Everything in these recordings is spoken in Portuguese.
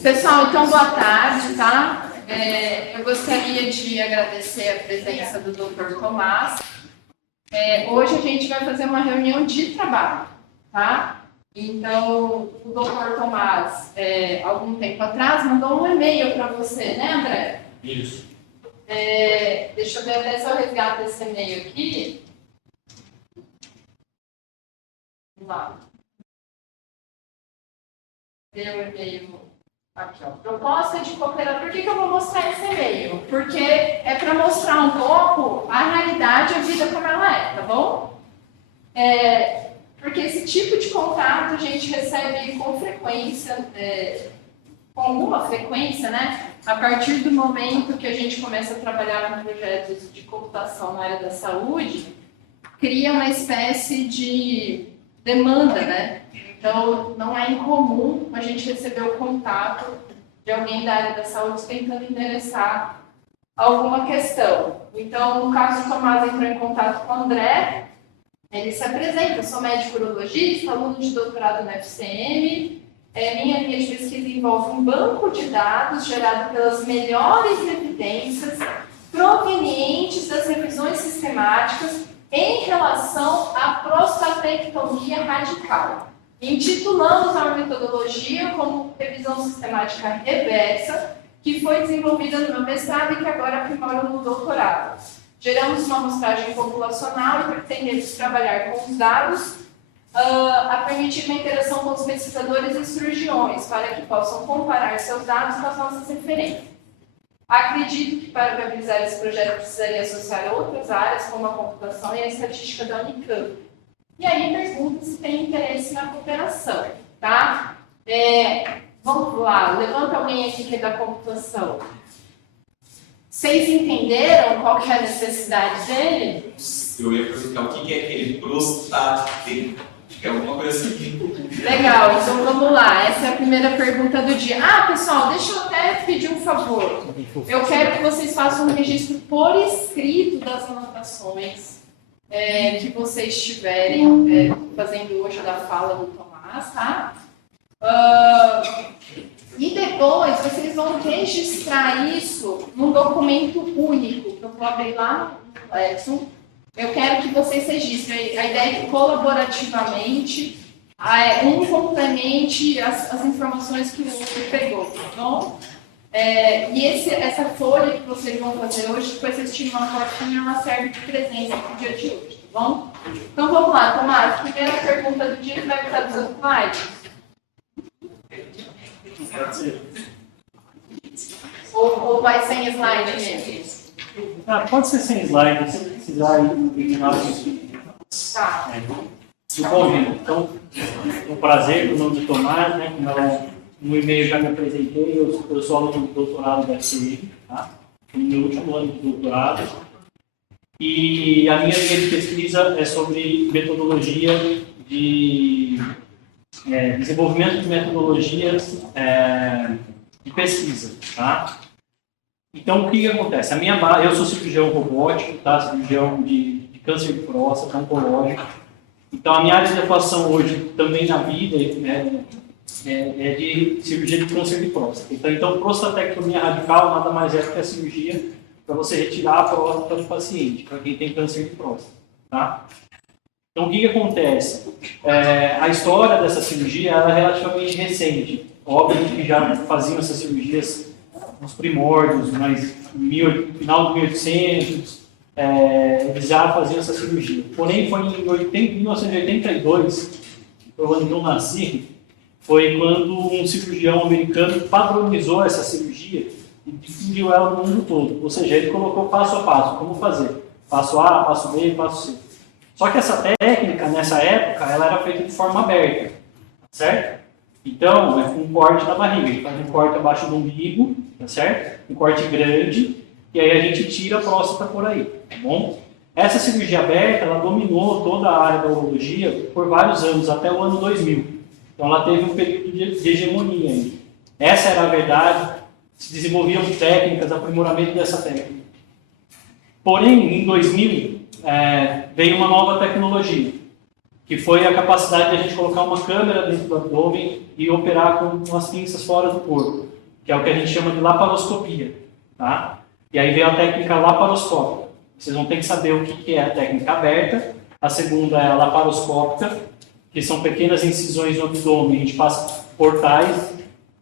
Pessoal, então boa tarde, tá? Eu gostaria de agradecer a presença do Dr. Tomás. Hoje a gente vai fazer uma reunião de trabalho, tá? Então, o Dr. Tomás, algum tempo atrás, mandou um e-mail para você, né, André? Isso. Deixa eu ver até se eu resgato esse e-mail aqui. Vamos lá. Deu o e-mail. Aqui, ó. Proposta de cooperação. Por que eu vou mostrar esse e-mail? Porque é para mostrar um pouco a realidade, a vida como ela é, tá bom? Porque esse tipo de contato a gente recebe com frequência, com alguma frequência, né? A partir do momento que a gente começa a trabalhar com projetos de computação na área da saúde, cria uma espécie de demanda, né? Então, não é incomum a gente receber o contato de alguém da área da saúde tentando endereçar alguma questão. Então, no caso do Tomás entrou em contato com o André, ele se apresenta, sou médico urologista, aluno de doutorado na FCM, minha linha de pesquisa envolve um banco de dados gerado pelas melhores evidências provenientes das revisões sistemáticas em relação à prostatectomia radical. Intitulamos a metodologia como revisão sistemática reversa, que foi desenvolvida no meu mestrado e que agora aprimoro no doutorado. Geramos uma amostragem populacional e pretendemos trabalhar com os dados a permitir uma interação com os pesquisadores e cirurgiões, para que possam comparar seus dados com as nossas referências. Acredito que para viabilizar esse projeto precisaria associar outras áreas, como a computação e a estatística da Unicamp. E aí pergunta se tem interesse na cooperação, tá? Vamos lá, levanta alguém aqui que é da computação. Vocês entenderam qual que é a necessidade dele? Eu ia perguntar o que é aquele prostático, que é alguma coisa assim. Legal, então vamos lá, essa é a primeira pergunta do dia. Pessoal, deixa eu até pedir um favor. Eu quero que vocês façam um registro por escrito das anotações que vocês estiverem fazendo hoje da fala do Tomás, tá? E depois vocês vão registrar isso num documento único, que eu vou abrir lá no Lexon. Eu quero que vocês registrem. A ideia é que colaborativamente um complemente as informações que o outro pegou, tá bom? E essa folha que vocês vão fazer hoje, depois vocês tiram uma fotinha, ela serve de presença para o dia de hoje, tá bom? Então vamos lá, Tomás. Primeira pergunta do dia, que vai estar dos slides? Ou vai sem slide mesmo? Pode ser sem slide, se precisar ir no final. Tá. Então, um prazer, o nome do Tomás, né? No e-mail já me apresentei, eu sou aluno do doutorado da FCM, tá? No meu último ano de doutorado. E a minha linha de pesquisa é sobre metodologia de desenvolvimento de metodologias de pesquisa, tá? Então, o que acontece? Eu sou cirurgião robótico, tá? Cirurgião de câncer de próstata, oncológico. Então, a minha área de atuação hoje, também na vida, é de cirurgia de câncer de próstata. Então, prostatectomia radical nada mais é do que a cirurgia para você retirar a próstata do paciente, para quem tem câncer de próstata, tá? Então, o que acontece? A história dessa cirurgia ela é relativamente recente. Óbvio que já faziam essas cirurgias nos primórdios, mas no final de 1800, eles já faziam essa cirurgia. Porém, foi em 1982, que foi o ano que eu nasci, foi quando um cirurgião americano padronizou essa cirurgia e difundiu ela no mundo todo. Ou seja, ele colocou passo a passo, como fazer. Passo A, passo B, passo C. Só que essa técnica, nessa época, ela era feita de forma aberta, certo? Então, com um corte na barriga. A gente faz um corte abaixo do umbigo, tá certo? Um corte grande, e aí a gente tira a próstata por aí, tá bom? Essa cirurgia aberta, ela dominou toda a área da urologia por vários anos, até o ano 2000. Então, ela teve um período de hegemonia aí. Essa era a verdade, se desenvolviam técnicas, aprimoramento dessa técnica. Porém, em 2000, veio uma nova tecnologia. que foi a capacidade de a gente colocar uma câmera dentro do abdômen e operar com as pinças fora do corpo, que é o que a gente chama de laparoscopia, tá? E aí veio a técnica laparoscópica. Vocês vão ter que saber o que é a técnica aberta. A segunda é a laparoscópica, que são pequenas incisões no abdômen. A gente passa portais,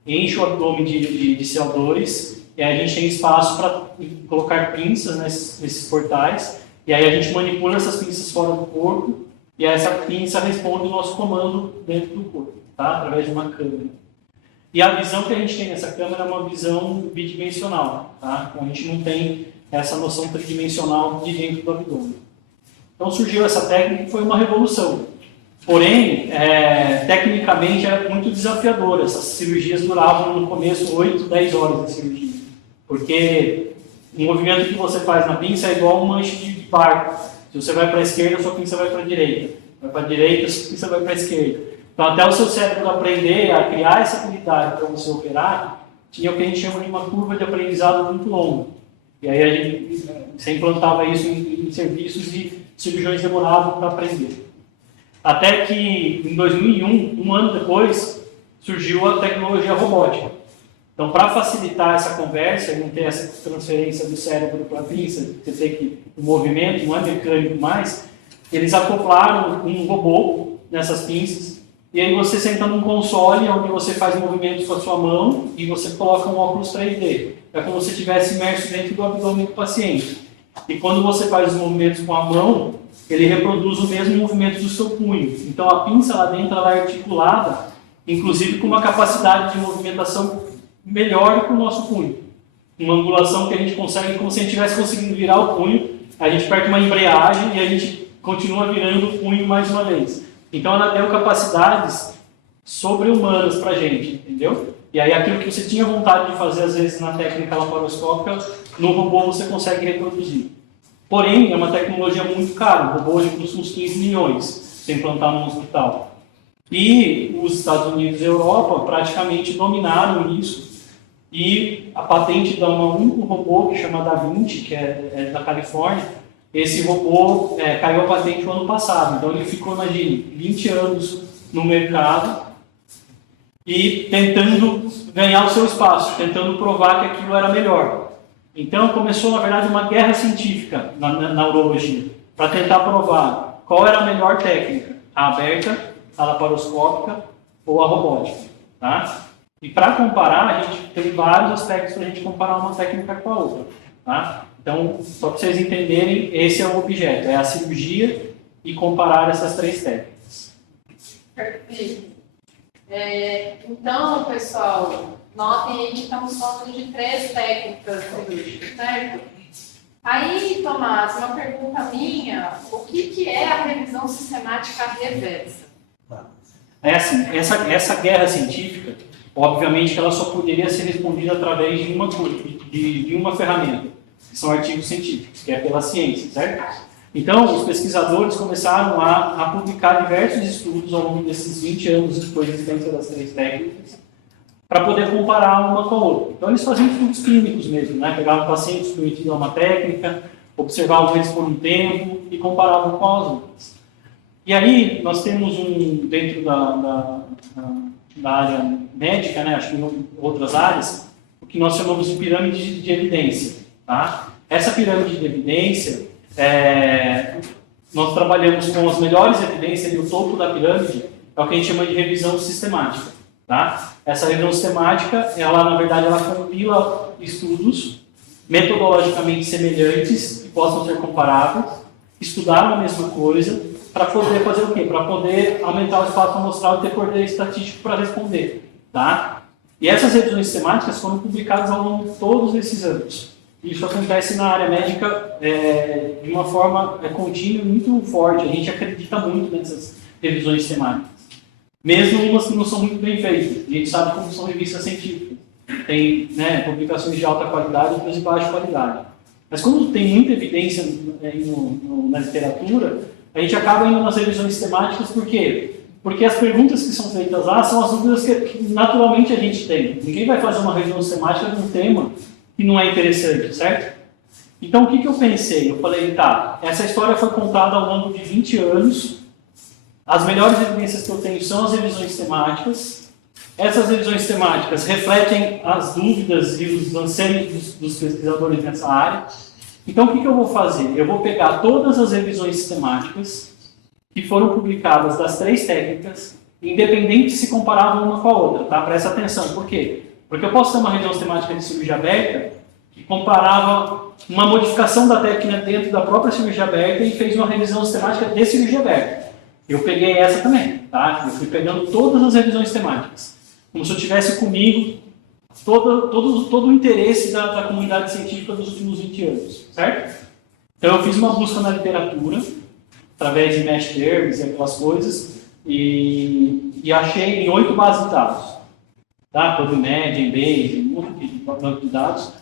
enche o abdômen de CO2, e aí a gente tem espaço para colocar pinças nesses portais, e aí a gente manipula essas pinças fora do corpo, e essa pinça responde o nosso comando dentro do corpo, tá? Através de uma câmera. E a visão que a gente tem nessa câmera é uma visão bidimensional, tá? Então a gente não tem essa noção tridimensional de dentro do abdômen. Então surgiu essa técnica que foi uma revolução. Porém, tecnicamente é muito desafiador. Essas cirurgias duravam no começo 8, 10 horas de cirurgia. Porque o movimento que você faz na pinça é igual um manche de barco. Se você vai para a esquerda, sua pinça vai para a direita. Vai para a direita, sua pinça vai para a esquerda. Então, até o seu cérebro aprender a criar essa habilidade para você operar, tinha o que a gente chama de uma curva de aprendizado muito longa. E aí você implantava isso em serviços e cirurgiões demoravam para aprender. Até que, em 2001, um ano depois, surgiu a tecnologia robótica. Então, para facilitar essa conversa e não ter essa transferência do cérebro para a pinça, você tem que o movimento não é mecânico mais, eles acoplaram um robô nessas pinças, e aí você senta num console onde você faz movimentos com a sua mão e você coloca um óculos 3D. É como se você estivesse imerso dentro do abdômen do paciente. E quando você faz os movimentos com a mão, ele reproduz o mesmo movimento do seu punho. Então a pinça lá dentro ela é articulada, inclusive com uma capacidade de movimentação melhor que o nosso punho. Uma angulação que a gente consegue, como se a gente estivesse conseguindo virar o punho, a gente aperta uma embreagem e a gente continua virando o punho mais uma vez. Então ela deu capacidades sobre-humanas para a gente, entendeu? E aí aquilo que você tinha vontade de fazer às vezes na técnica laparoscópica, no robô você consegue reproduzir. Porém, é uma tecnologia muito cara, o robô hoje custa uns 15 milhões, sem implantar num hospital. E os Estados Unidos e a Europa praticamente dominaram isso. E a patente dá um único robô que chama Da Vinci, que é da Califórnia. Esse robô caiu a patente no ano passado. Então ele ficou, imagine, 20 anos no mercado e tentando ganhar o seu espaço, tentando provar que aquilo era melhor. Então começou, na verdade, uma guerra científica na urologia, para tentar provar qual era a melhor técnica, a aberta, a laparoscópica ou a robótica. Tá? E para comparar, a gente tem vários aspectos para a gente comparar uma técnica com a outra. Tá? Então, só para vocês entenderem, esse é o objeto, é a cirurgia e comparar essas três técnicas. Perfeito. Então, pessoal, notem aí que estamos falando de 3 técnicas cirúrgicas, certo? Aí, Tomás, uma pergunta minha, o que é a revisão sistemática reversa? É assim, essa guerra científica, obviamente que ela só poderia ser respondida através de uma ferramenta, que são artigos científicos, que é pela ciência, certo? Então, os pesquisadores começaram a publicar diversos estudos ao longo desses 20 anos depois da existência das 3 técnicas, para poder comparar uma com a outra. Então, eles faziam estudos clínicos mesmo, né? Pegavam pacientes submetidos a uma técnica, observavam eles por um tempo e comparavam com as outras. E aí, nós temos dentro da área médica, né? Acho que em outras áreas, o que nós chamamos de pirâmide de evidência. Tá? Essa pirâmide de evidência, nós trabalhamos com as melhores evidências e o topo da pirâmide é o que a gente chama de revisão sistemática. Tá? Essa revisão sistemática, ela na verdade, ela compila estudos metodologicamente semelhantes que possam ser comparáveis, estudaram a mesma coisa, para poder fazer o quê? Para poder aumentar o espaço amostral e ter poder estatístico para responder. Tá? E essas revisões sistemáticas foram publicadas ao longo de todos esses anos. Isso acontece na área médica de uma forma contínua e muito forte. A gente acredita muito nessas revisões sistemáticas. Mesmo umas que não são muito bem feitas. A gente sabe como são revistas científicas. Tem publicações de alta qualidade e outras de baixa qualidade. Mas quando tem muita evidência na literatura, a gente acaba indo nas revisões sistemáticas. Por quê? Porque as perguntas que são feitas lá são as dúvidas que naturalmente a gente tem. Ninguém vai fazer uma revisão sistemática de um tema que não é interessante, certo? Então, o que eu pensei? Eu falei, tá, essa história foi contada ao longo de 20 anos As melhores evidências que eu tenho são as revisões temáticas. Essas revisões temáticas refletem as dúvidas e os anseios dos pesquisadores nessa área. Então, o que eu vou fazer? Eu vou pegar todas as revisões temáticas que foram publicadas das 3 técnicas, independente se comparavam uma com a outra, tá? Presta atenção. Por quê? Porque eu posso ter uma revisão temática de cirurgia aberta que comparava uma modificação da técnica dentro da própria cirurgia aberta e fez uma revisão temática de cirurgia aberta. Eu peguei essa também, tá? Eu fui pegando todas as revisões temáticas, como se eu tivesse comigo todo o interesse da comunidade científica dos últimos 20 anos, certo? Então eu fiz uma busca na literatura, através de mesh terms e aquelas coisas, e achei em 8 bases de dados, tá? PubMed, Embase, um monte de banco de dados,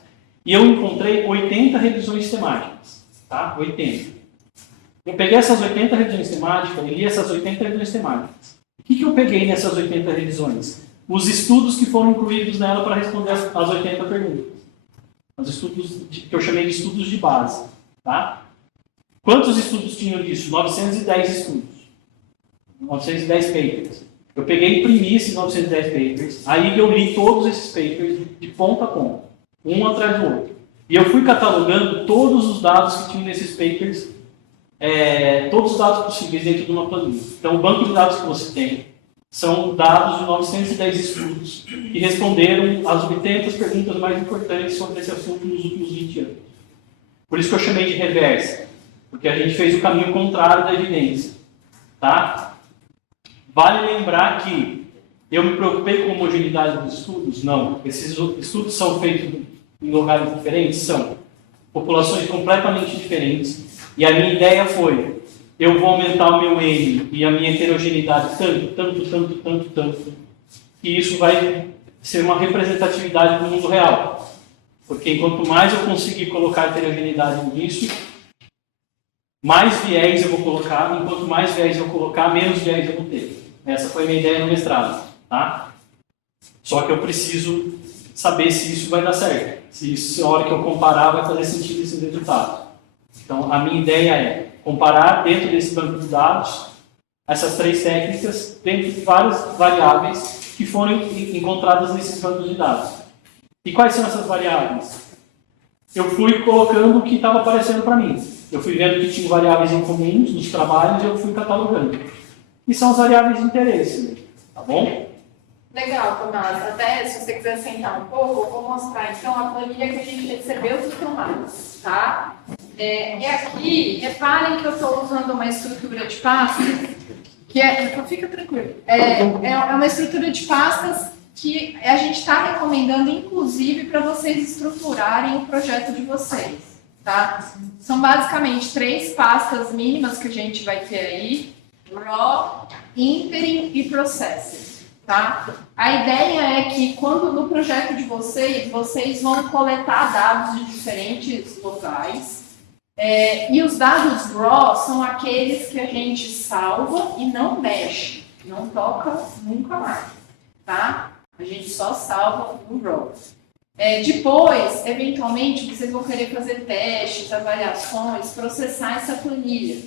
e eu encontrei 80 revisões temáticas, tá? 80. Eu peguei essas 80 revisões temáticas e li essas 80 revisões temáticas. O que eu peguei nessas 80 revisões? Os estudos que foram incluídos nela para responder as 80 perguntas. Os estudos que eu chamei de estudos de base, tá? Quantos estudos tinham disso? 910 estudos. 910 papers. Eu peguei e imprimi esses 910 papers, aí eu li todos esses papers de ponta a ponta, um atrás do outro. E eu fui catalogando todos os dados que tinham nesses papers, todos os dados possíveis dentro de uma planilha. Então, o banco de dados que você tem são dados de 910 estudos que responderam às 80 perguntas mais importantes sobre esse assunto nos últimos 20 anos. Por isso que eu chamei de reversa, porque a gente fez o caminho contrário da evidência. Tá? Vale lembrar que eu me preocupei com a homogeneidade dos estudos? Não. Esses estudos são feitos em lugares diferentes? São. Populações completamente diferentes. E a minha ideia foi, eu vou aumentar o meu N e a minha heterogeneidade tanto, que isso vai ser uma representatividade do mundo real. Porque quanto mais eu conseguir colocar heterogeneidade nisso, mais viés eu vou colocar, enquanto mais viés eu colocar, menos viés eu vou ter. Essa foi a minha ideia no mestrado, tá? Só que eu preciso saber se isso vai dar certo. Se isso, na hora que eu comparar, vai fazer sentido esse resultado. Então, a minha ideia é comparar dentro desse banco de dados essas 3 técnicas dentro de várias variáveis que foram encontradas nesses bancos de dados. E quais são essas variáveis? Eu fui colocando o que estava aparecendo para mim. Eu fui vendo que tinha variáveis em comuns nos trabalhos e eu fui catalogando. E são as variáveis de interesse, tá bom? Legal, Tomás. Até se você quiser sentar um pouco, eu vou mostrar então a planilha que a gente recebeu do Tomás, tá? E aqui, reparem que eu estou usando uma estrutura de pastas, que fica tranquilo, é uma estrutura de pastas que a gente está recomendando, inclusive, para vocês estruturarem o projeto de vocês, tá? São basicamente 3 pastas mínimas que a gente vai ter aí, Raw, Interim e Processing. Tá? A ideia é que quando no projeto de vocês vão coletar dados de diferentes locais e os dados RAW são aqueles que a gente salva e não mexe, não toca nunca mais, tá? A gente só salva no RAW. Depois, eventualmente, vocês vão querer fazer testes, avaliações, processar essas planilhas.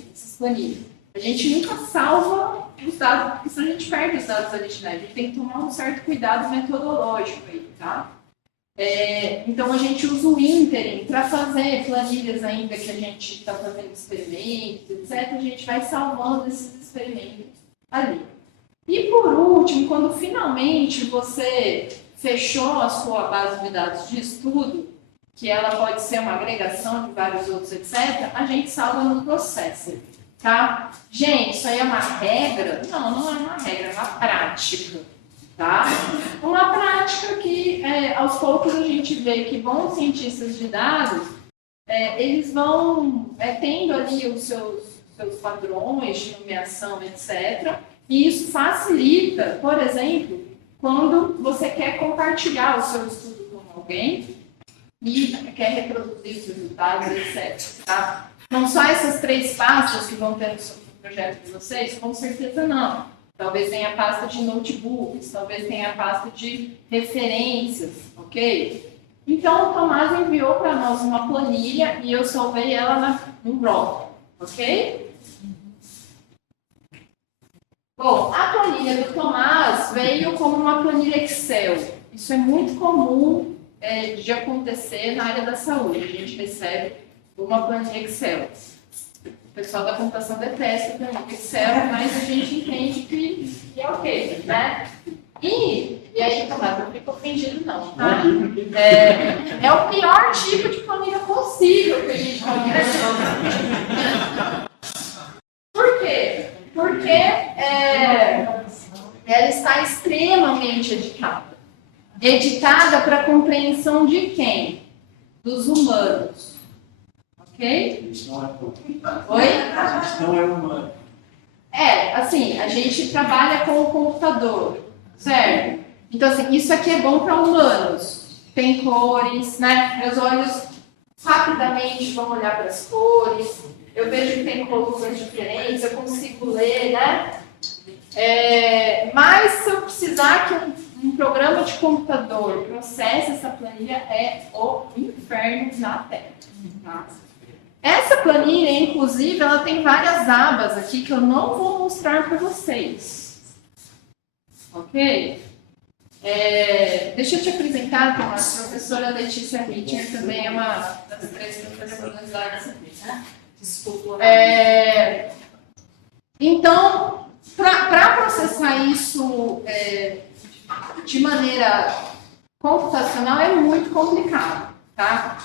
A gente nunca salva os dados, porque senão a gente perde os dados originais. A gente tem que tomar um certo cuidado metodológico aí, tá? Então, a gente usa o Interim para fazer planilhas ainda que a gente está fazendo experimentos, etc. A gente vai salvando esses experimentos ali. E, por último, quando finalmente você fechou a sua base de dados de estudo, que ela pode ser uma agregação de vários outros, etc., a gente salva no Processor. Tá? Gente, isso aí é uma regra? Não, não é uma regra, é uma prática, tá? Uma prática que, aos poucos, a gente vê que bons cientistas de dados, eles vão tendo ali os seus padrões de nomeação, etc. E isso facilita, por exemplo, quando você quer compartilhar o seu estudo com alguém e quer reproduzir os resultados, etc. Tá? Não só essas 3 pastas que vão ter no projeto de vocês, com certeza não. Talvez tenha a pasta de notebooks, talvez tenha a pasta de referências, ok? Então, o Tomás enviou para nós uma planilha e eu salvei ela no RAW, ok? Bom, a planilha do Tomás veio como uma planilha Excel. Isso é muito comum de acontecer na área da saúde. A gente recebe uma planilha Excel. O pessoal da computação detesta a planilha Excel, mas a gente entende que é ok, né? E aí, Tomás, não fica ofendido não, tá? É o pior tipo de planilha possível que a gente conhece. Por quê? Porque ela está extremamente editada. Editada para compreensão de quem? Dos humanos. Ok? Isso não é humano. Oi? Isso não é humano. Assim, a gente trabalha com o computador, certo? Então, assim, isso aqui é bom para humanos. Tem cores, né? Meus olhos rapidamente vão olhar para as cores. Eu vejo que tem colunas diferentes, eu consigo ler, né? Mas se eu precisar que um programa de computador processe essa planilha, é o inferno na Terra. Tá? Essa planilha, inclusive, ela tem várias abas aqui que eu não vou mostrar para vocês. Ok? Deixa eu te apresentar, Tomás. A professora Letícia Ritter também é uma das 3 professoras da área. Desculpa. Então, para processar isso de maneira computacional é muito complicado, tá?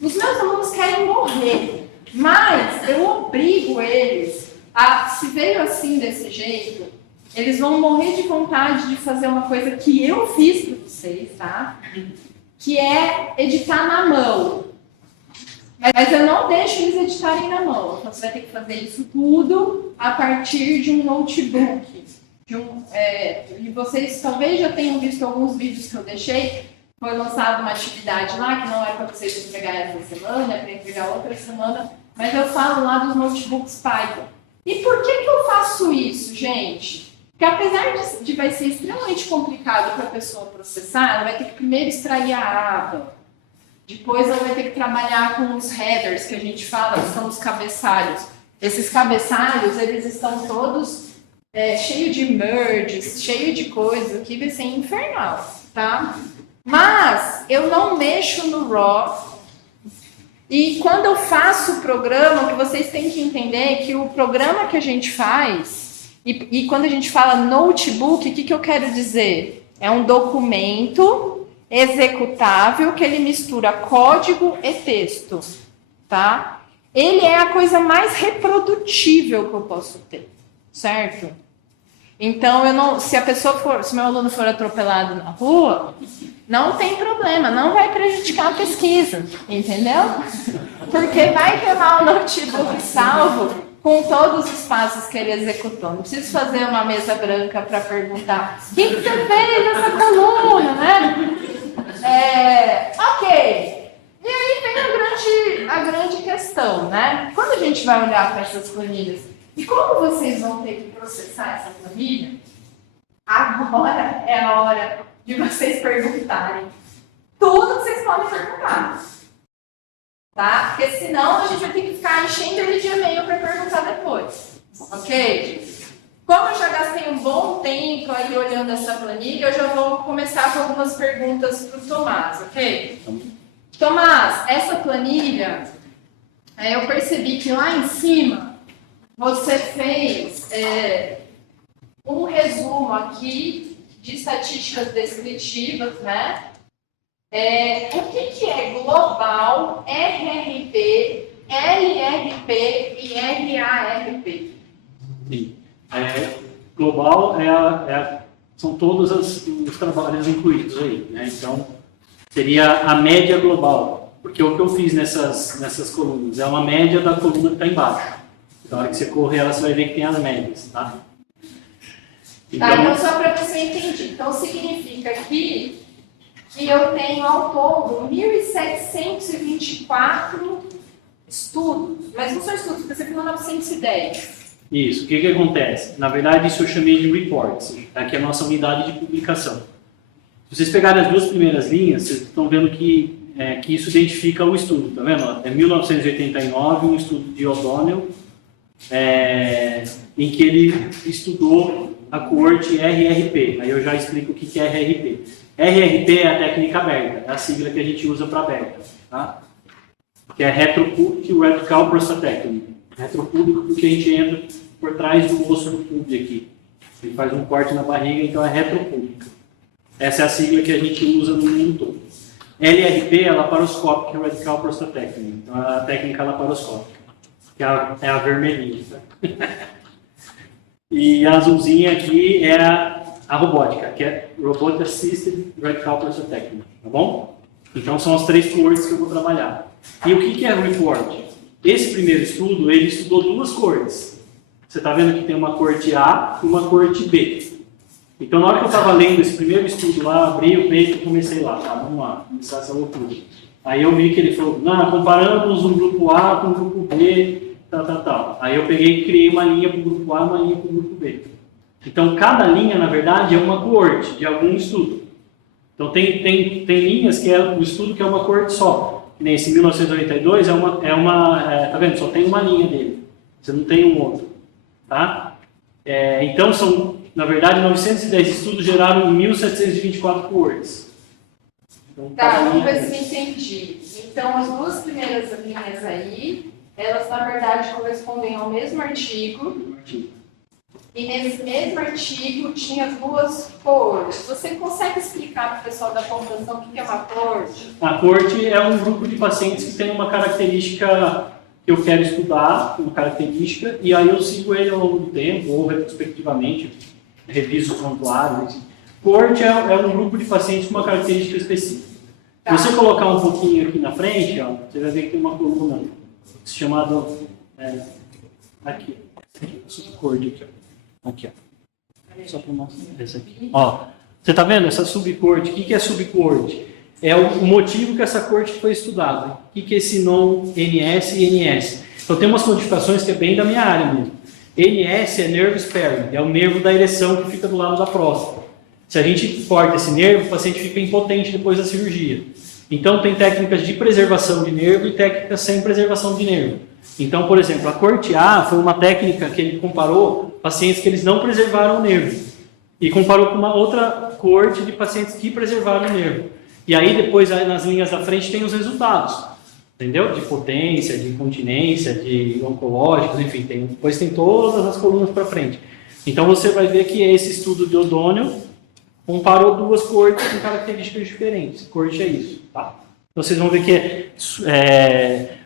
Os meus alunos querem morrer, mas eu obrigo eles a, se veio assim desse jeito, eles vão morrer de vontade de fazer uma coisa que eu fiz para vocês, tá? Que é editar na mão. Mas eu não deixo eles editarem na mão. Então, você vai ter que fazer isso tudo a partir de um notebook. E vocês talvez já tenham visto alguns vídeos que eu deixei. Foi lançada uma atividade lá, que não é para vocês entregar essa semana, é para entregar outra semana. Mas eu falo lá dos notebooks Python. E por que eu faço isso, gente? Porque apesar de vai ser extremamente complicado para a pessoa processar, ela vai ter que primeiro extrair a aba. Depois ela vai ter que trabalhar com os headers, que a gente fala, que são os cabeçalhos. Esses cabeçalhos, eles estão todos cheios de merges, cheios de coisas, aqui vai ser infernal, tá? Mas eu não mexo no RAW. E quando eu faço o programa, o que vocês têm que entender é que o programa que a gente faz, e quando a gente fala notebook, o que eu quero dizer? É um documento executável que ele mistura código e texto, tá? Ele é a coisa mais reprodutível que eu posso ter, certo? Então, se meu aluno for atropelado na rua, não tem problema, não vai prejudicar a pesquisa, entendeu? Porque vai ter lá o notebook salvo com todos os passos que ele executou. Não preciso fazer uma mesa branca para perguntar o que você fez nessa coluna, né? Ok. E aí vem a grande questão, né? Quando a gente vai olhar para essas planilhas, e como vocês vão ter que processar essa planilha, agora é a hora de vocês perguntarem tudo que vocês podem perguntar. Tá? Porque senão a gente vai ter que ficar enchendo ele de e-mail para perguntar depois. Ok? Como eu já gastei um bom tempo aí olhando essa planilha, eu já vou começar com algumas perguntas para o Tomás, ok? Tomás, essa planilha, eu percebi que lá em cima você fez um resumo aqui de estatísticas descritivas, né? O que é global, RRP, LRP e RARP? Sim. Global são todos os trabalhos incluídos aí, né? Então, seria a média global, porque o que eu fiz nessas colunas é uma média da coluna que está embaixo. Na hora que você correr ela, você vai ver que tem as médias, tá? Então só para ver se eu entendi. Então, significa que eu tenho ao todo 1.724 estudos, mas não são estudos, porque você falou 910. Isso, o que acontece? Na verdade, isso eu chamei de reports, aqui é a nossa unidade de publicação. Se vocês pegarem as duas primeiras linhas, vocês estão vendo que isso identifica o estudo, tá vendo? É 1989, um estudo de O'Donnell, em que ele estudou a coorte RRP. Aí eu já explico o que é RRP. RRP é a técnica aberta, é a sigla que a gente usa para aberta, tá? Que é Retropubic Radical Prostatectomy. Retropúbico porque a gente entra por trás do osso do púbio aqui. Ele faz um corte na barriga, então é retropúbica. Essa é a sigla que a gente usa no mundo todo. LRP é Laparoscopic Radical Prostatectomy. Então é a técnica laparoscópica, que é a vermelhinha. Tá? E a azulzinha aqui é a robótica, que é Robot Assisted Radical Prostatectomy. Tá bom? Então são as 3 coortes que eu vou trabalhar. E o que é o report? Esse primeiro estudo, ele estudou 2 coortes. Você está vendo que tem uma coorte A e uma coorte B. Então, na hora que eu estava lendo esse primeiro estudo lá, abri o peito e comecei lá, tá? Vamos lá, começar essa loucura. Aí eu vi que ele falou, comparamos o grupo A com o grupo B, tal. Aí eu peguei e criei uma linha para o grupo A e uma linha para o grupo B. Então, cada linha, na verdade, é uma coorte de algum estudo. Então, tem linhas que é o estudo que é uma coorte só. Nesse 1982 tá vendo? Só tem uma linha dele. Você não tem um outro, tá? Então, na verdade, 910 estudos geraram 1.724 coortes. Então, tá, vamos ver se eu entendi. Então, as 2 primeiras linhas aí, elas, na verdade, correspondem ao mesmo artigo. E nesse mesmo artigo tinha as 2 coortes. Você consegue explicar para o pessoal da computação o que é uma coorte? A coorte é um grupo de pacientes que tem uma característica que eu quero estudar, uma característica, e aí eu sigo ele ao longo do tempo, ou retrospectivamente, reviso os prontuários. Coorte é um grupo de pacientes com uma característica específica. Tá. Se você colocar um pouquinho aqui na frente, ó, você vai ver que tem uma coluna chamada aqui, subcoorte aqui, ó. Aqui, ó. Só para mostrar essa aqui. Ó, você está vendo essa subcoorte? O que é subcoorte? É o motivo que essa coorte foi estudada. O que é esse non-NS e NS? Então tem umas codificações que é bem da minha área mesmo. NS é nerve sparing, é o nervo da ereção que fica do lado da próstata. Se a gente corta esse nervo, o paciente fica impotente depois da cirurgia. Então tem técnicas de preservação de nervo e técnicas sem preservação de nervo. Então, por exemplo, a coorte A foi uma técnica que ele comparou pacientes que eles não preservaram o nervo. E comparou com uma outra coorte de pacientes que preservaram o nervo. E aí depois, nas linhas da frente, tem os resultados. Entendeu? De potência, de incontinência, de oncológicos, enfim. Depois tem todas as colunas para frente. Então você vai ver que esse estudo de O'Donnell comparou 2 coortes com características diferentes. Coorte é isso, tá? Então vocês vão ver que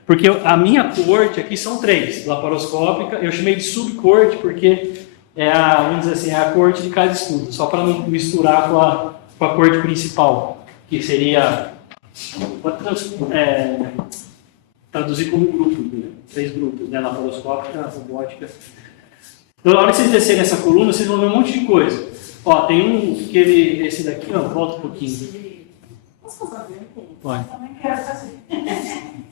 porque a minha coorte aqui são 3, laparoscópica. Eu chamei de subcoorte porque vamos dizer assim, é a coorte de cada estudo, só para não misturar com a coorte principal, que seria traduzir como grupo, né? 3 grupos, né? Laparoscópica, robótica. Então, na hora que vocês descerem essa coluna, vocês vão ver um monte de coisa. Ó, tem um que esse daqui, ó, volta um pouquinho. Posso fazer uma pergunta? Pode. Eu também quero fazer.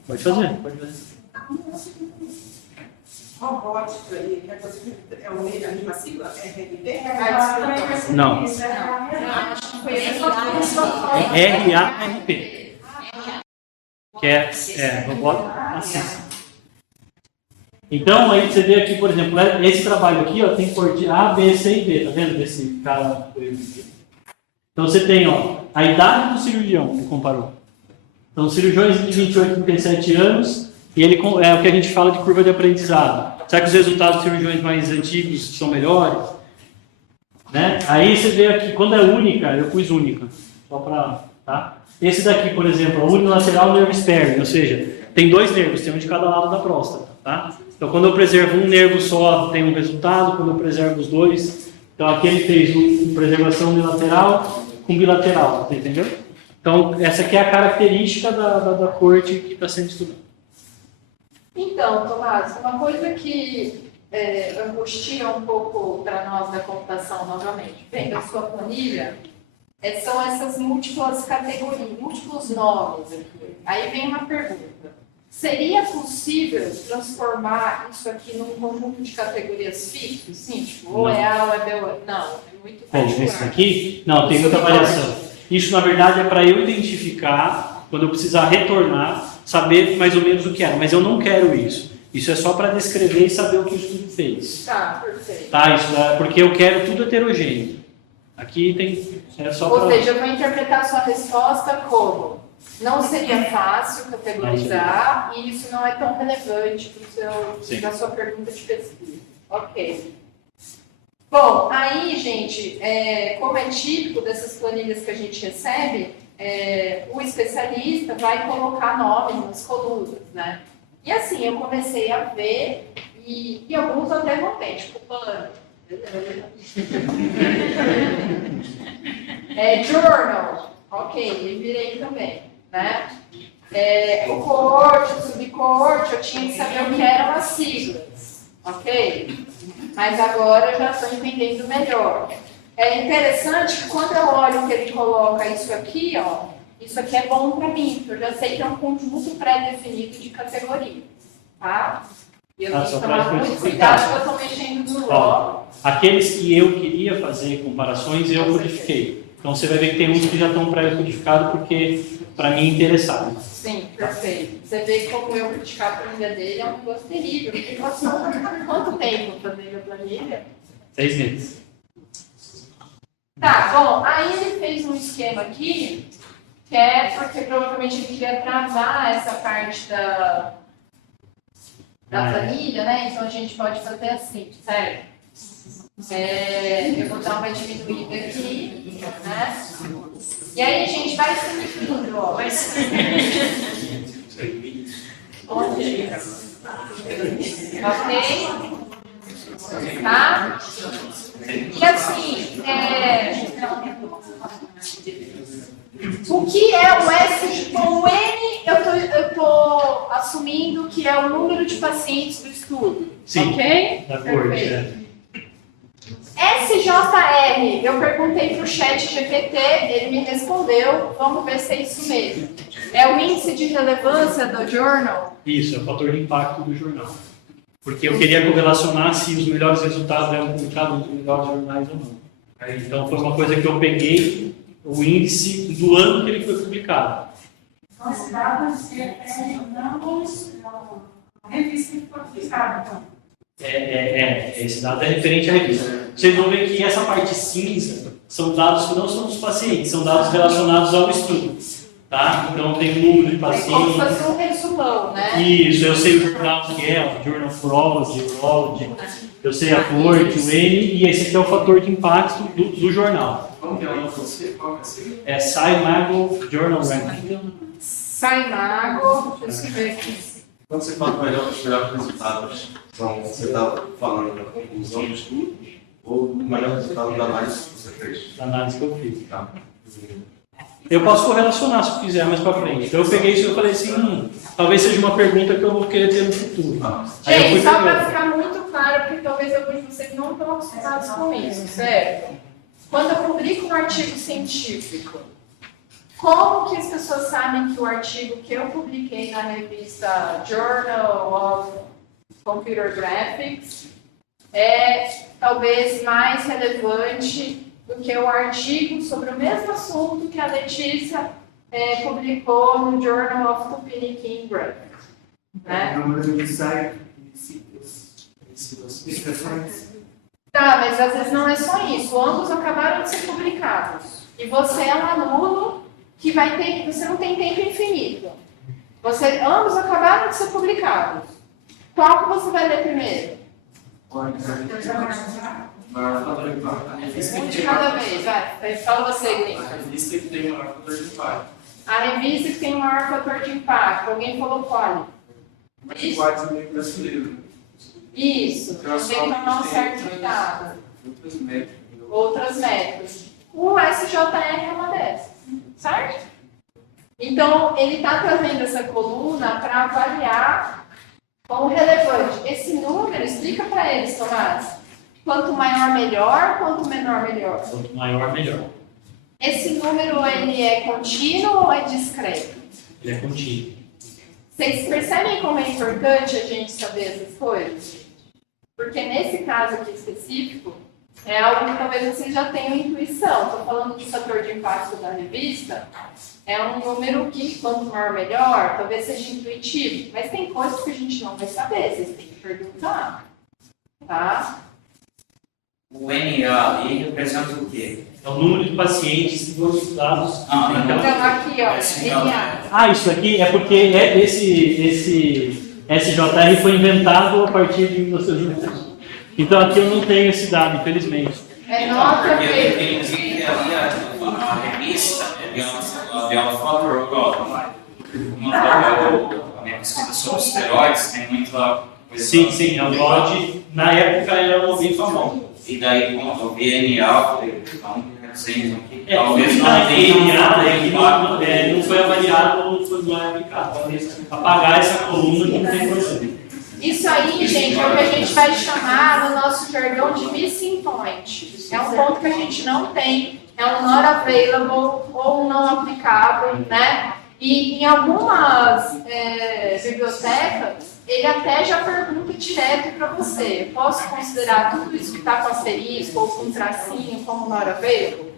Pode fazer, pode fazer. Robótica aí, é a mesma sigla? RRP? Não. Acho que foi RARP. Que é robótica assistida. Então, aí você vê aqui, por exemplo, esse trabalho aqui, ó, tem coorte A, B, C e D, tá vendo desse cara? Então você tem, ó, a idade do cirurgião, que comparou. Então, cirurgiões de 28 a 37 anos, e ele é o que a gente fala de curva de aprendizado. Será que os resultados dos cirurgiões mais antigos são melhores? Né? Aí você vê aqui, quando é única, eu pus única, só para, tá? Esse daqui, por exemplo, é o unilateral nerve sparing, ou seja, tem 2 nervos, tem um de cada lado da próstata, tá? Então, quando eu preservo um nervo só, tem um resultado. Quando eu preservo os 2, então aqui ele fez uma preservação unilateral com bilateral, entendeu? Então, essa aqui é a característica da coorte que está sendo estudada. Então, Tomás, uma coisa que angustia um pouco para nós da computação, novamente, vendo a sua planilha, são essas múltiplas categorias, múltiplos nomes aqui. Aí vem uma pergunta. Seria possível transformar isso aqui num conjunto de categorias fixos? Sim, tipo, ou é A ou é B ou é... Não, é muito particular. Esse aqui? Não, tem muita variação. Isso, na verdade, é para eu identificar, quando eu precisar retornar, saber mais ou menos o que é. Mas eu não quero isso. Isso é só para descrever e saber o que o estudo fez. Tá, perfeito. Tá, isso é porque eu quero tudo heterogêneo. Aqui tem é só Ou para seja, eu vou interpretar a sua resposta como não seria fácil categorizar e isso não é tão relevante para a sua pergunta de pesquisa. Ok. Bom, aí, gente, como é típico dessas planilhas que a gente recebe, o especialista vai colocar nomes nas colunas, né? E assim, eu comecei a ver e alguns até notei, tipo, plano. Journal, ok, eu virei também, né? O coorte, o subcoorte, eu tinha que saber o que eram as siglas, ok? Mas agora eu já estou entendendo melhor. É interessante que quando eu olho que ele coloca isso aqui, ó, isso aqui é bom para mim, porque eu já sei que é um conjunto pré-definido de categorias, tá? E eu tenho que tomar muito cuidado que eu estou mexendo no log. Aqueles que eu queria fazer comparações, eu codifiquei. Então você vai ver que tem uns que já estão pré-codificados porque para mim interessaram. Sim, perfeito. Você vê como eu criticar a planilha dele é um negócio terrível. Porque passou quanto tempo fazendo a planilha? 6 meses. Tá, bom, aí ele fez um esquema aqui, que é porque provavelmente ele queria travar essa parte da planilha, né? Então a gente pode fazer assim, certo? Eu vou dar uma diminuída aqui, né? E aí a gente vai seguindo, ó. Vai ok? Tá? E assim, o que é o S? Com o N, eu tô assumindo que é o número de pacientes do estudo. Sim, ok? da corte, SJR, eu perguntei para o chat GPT, ele me respondeu, vamos ver se é isso mesmo. É o índice de relevância do journal? Isso, é o fator de impacto do jornal. Porque eu queria correlacionar se os melhores resultados eram publicados nos melhores jornais ou não. Então foi uma coisa que eu peguei o índice do ano que ele foi publicado. Então, esse dado não revista que foi publicada, então. Esse dado é referente à revista. Vocês vão ver que essa parte cinza são dados que não são dos pacientes, são dados relacionados ao estudo. Tá? Então tem o número de É como pacientes. se fosse um resumão, né? Isso, eu sei o jornal que é, o Journal of Urology, eu sei a corte, o N, e esse aqui é o fator de impacto do jornal. Como que é o nome de você? Qual que é a sigla? É SciMago Journal Ranking. Saimago, deixa eu ver aqui. Quando você fala melhores resultados, você está falando da conclusão do estudo ou do melhor resultado da análise que você fez? Da análise que eu fiz. Tá. Eu posso correlacionar se eu quiser mais para frente. Então eu peguei isso e eu falei assim, talvez seja uma pergunta que eu vou querer ter no futuro. Aí eu fui Gente, só para pegando. ficar muito claro, porque talvez alguns de vocês não estão acostumados com isso, certo? Quando eu publico um artigo científico, como que as pessoas sabem que o artigo que eu publiquei na revista Journal of Computer Graphics é talvez mais relevante do que o artigo sobre o mesmo assunto que a Letícia publicou no Journal of Computing Graphics? Né? número de sites, expressões. Tá, mas às vezes não é só isso. Ambos acabaram de ser publicados. E você é um aluno que vai ter, você não tem tempo infinito. Ambos acabaram de ser publicados. Qual que você vai ler primeiro? Um de cada vez, vai. Fala você, Gringo. A revista que tem o maior fator de impacto. A revista que tem o maior fator de impacto. Alguém falou qual? Isso. Meio brasileiro. Isso. Tem que tomar um certo cuidado. Outras métricas. Outras métricas. O SJR é uma dessas, certo? Então, ele está trazendo essa coluna para avaliar quão relevante. Esse número, explica para eles, Tomás. Quanto maior, melhor, quanto menor, melhor. Quanto maior, melhor. Esse número, ele é contínuo ou é discreto? Ele é contínuo. Vocês percebem como é importante a gente saber essas coisas? Porque nesse caso aqui específico, É algo que talvez vocês já tenham intuição. Estou falando de fator de impacto da revista. É um número que, quanto maior, melhor, talvez seja intuitivo. Mas tem coisas que a gente não vai saber, vocês têm que perguntar. Tá? O NA ali representa o quê? É o número de pacientes que foram estudados naquela. Então, aqui, ó, NA. Ah, isso aqui é porque esse SJR foi inventado a partir de 1920. Então aqui eu não tenho esse dado, infelizmente. É nota Porque que... tem que ali a revista, ela fala a minha pesquisa sobre esteroides, tem muita coisa. Sim, a VOD, na época, era bem famosa. E daí, quando eu vi NA, então, representa que Talvez não tenha não foi avaliado ou não foi aplicado. Talvez apagar essa coluna que não tem problema. Isso aí, gente, é o que a gente vai chamar no nosso jargão de missing point. É um ponto que a gente não tem, é um not available ou um não aplicável, né? E em algumas bibliotecas, ele até já pergunta direto para você: posso considerar tudo isso que está com asterisco ou com tracinho como not available?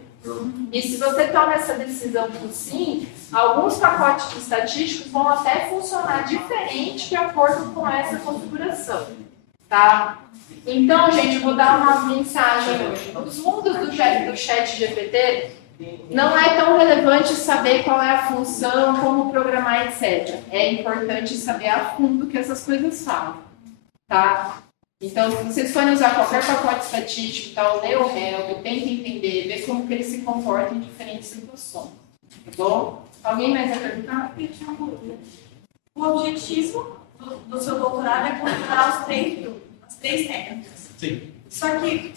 E se você toma essa decisão por sim, alguns pacotes estatísticos vão até funcionar diferente de acordo com essa configuração, tá? Então, gente, eu vou dar uma mensagem hoje. Nos mundos do chat GPT, não é tão relevante saber qual é a função, como programar, etc. É importante saber a fundo o que essas coisas falam, tá? Então, se vocês forem usar qualquer pacote estatístico, tal, lê o Helm, tenta entender, ver como que ele se comporta em diferentes situações. Tá bom? Alguém mais vai perguntar? O objetivo do seu doutorado é considerar as três técnicas. Sim. Só que, o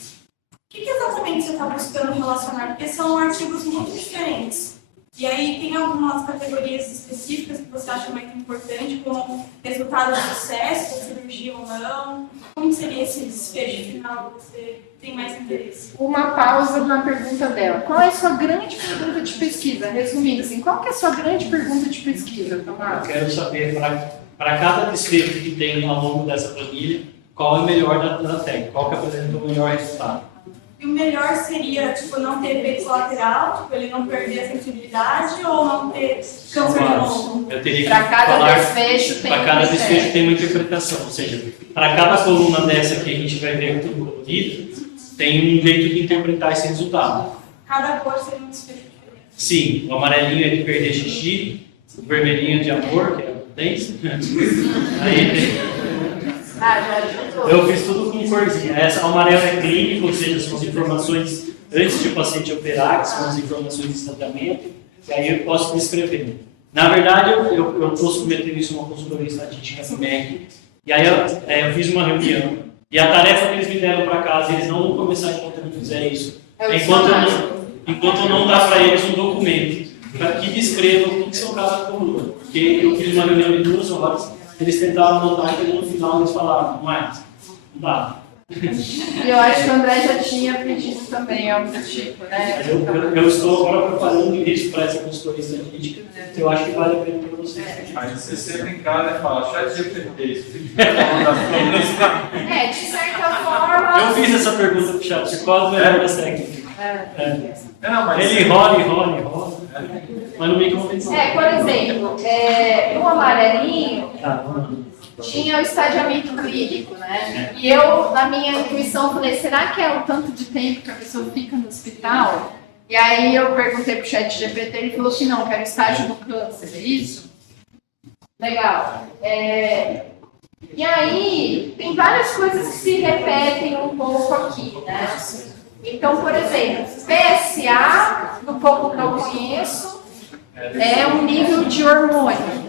que exatamente você está buscando relacionar? Porque são artigos muito diferentes. E aí tem algumas categorias específicas que você acha mais importante, como resultado de sucesso, da cirurgia ou não. Como seria esse desfecho final que você tem mais interesse? Uma pausa na pergunta dela. Qual é a sua grande pergunta de pesquisa? Resumindo assim, qual que é a sua grande pergunta de pesquisa, Tomás? Eu quero saber, para cada desfecho que tem ao longo dessa planilha, qual é o melhor da técnica, qual que apresenta o melhor resultado. E o melhor seria, tipo, não ter efeito lateral, tipo, ele não perder a sensibilidade ou não ter câncer de novo? Eu teria que Para cada falar, desfecho tem para cada um desfecho critério. tem uma interpretação, ou seja, para cada coluna dessa que a gente vai ver tudo colorido, tem um jeito de interpretar esse resultado. Cada cor seria um desfecho diferente. Sim, o amarelinho é de perder xixi, o vermelhinho é de amor, que é o dente. Aí Já ajudou. eu fiz tudo com corzinha. Essa amarela é clínica, ou seja, são as informações antes de o paciente operar, que são as informações de tratamento, e aí eu posso descrever. Na verdade, eu estou submetendo isso a uma consultoria estatística do MEC, e aí eu fiz uma reunião, e a tarefa que eles me deram para casa, eles não vão começar enquanto eu não fizer isso, enquanto eu não dar para eles um documento que descreva o que são cada coluna. Porque eu fiz uma reunião de 2 horas, eles tentaram anotar e no final eles falaram: não dá. E eu acho que o André já tinha pedido também algo do tipo, né? Mas eu estou agora preparando isso para essa consultoria estatística, que eu acho que vale a pena para vocês. Mas se você brincar, né, fala, chat GPT. De certa forma... Eu fiz essa pergunta para o chat, qual é o melhor das técnicas? Não, mas Ele rola, mas não me convenceu. por exemplo, no amarelinho, Tá, vamos lá. tinha o estadiamento clínico, né? E eu, na minha intuição, falei, será que é o tanto de tempo que a pessoa fica no hospital? E aí eu perguntei pro chat GPT, ele falou que não, que era o estágio do câncer, é isso? Legal. E aí, tem várias coisas que se repetem um pouco aqui, né? Então, por exemplo, PSA, do pouco que eu conheço, é um nível de hormônio.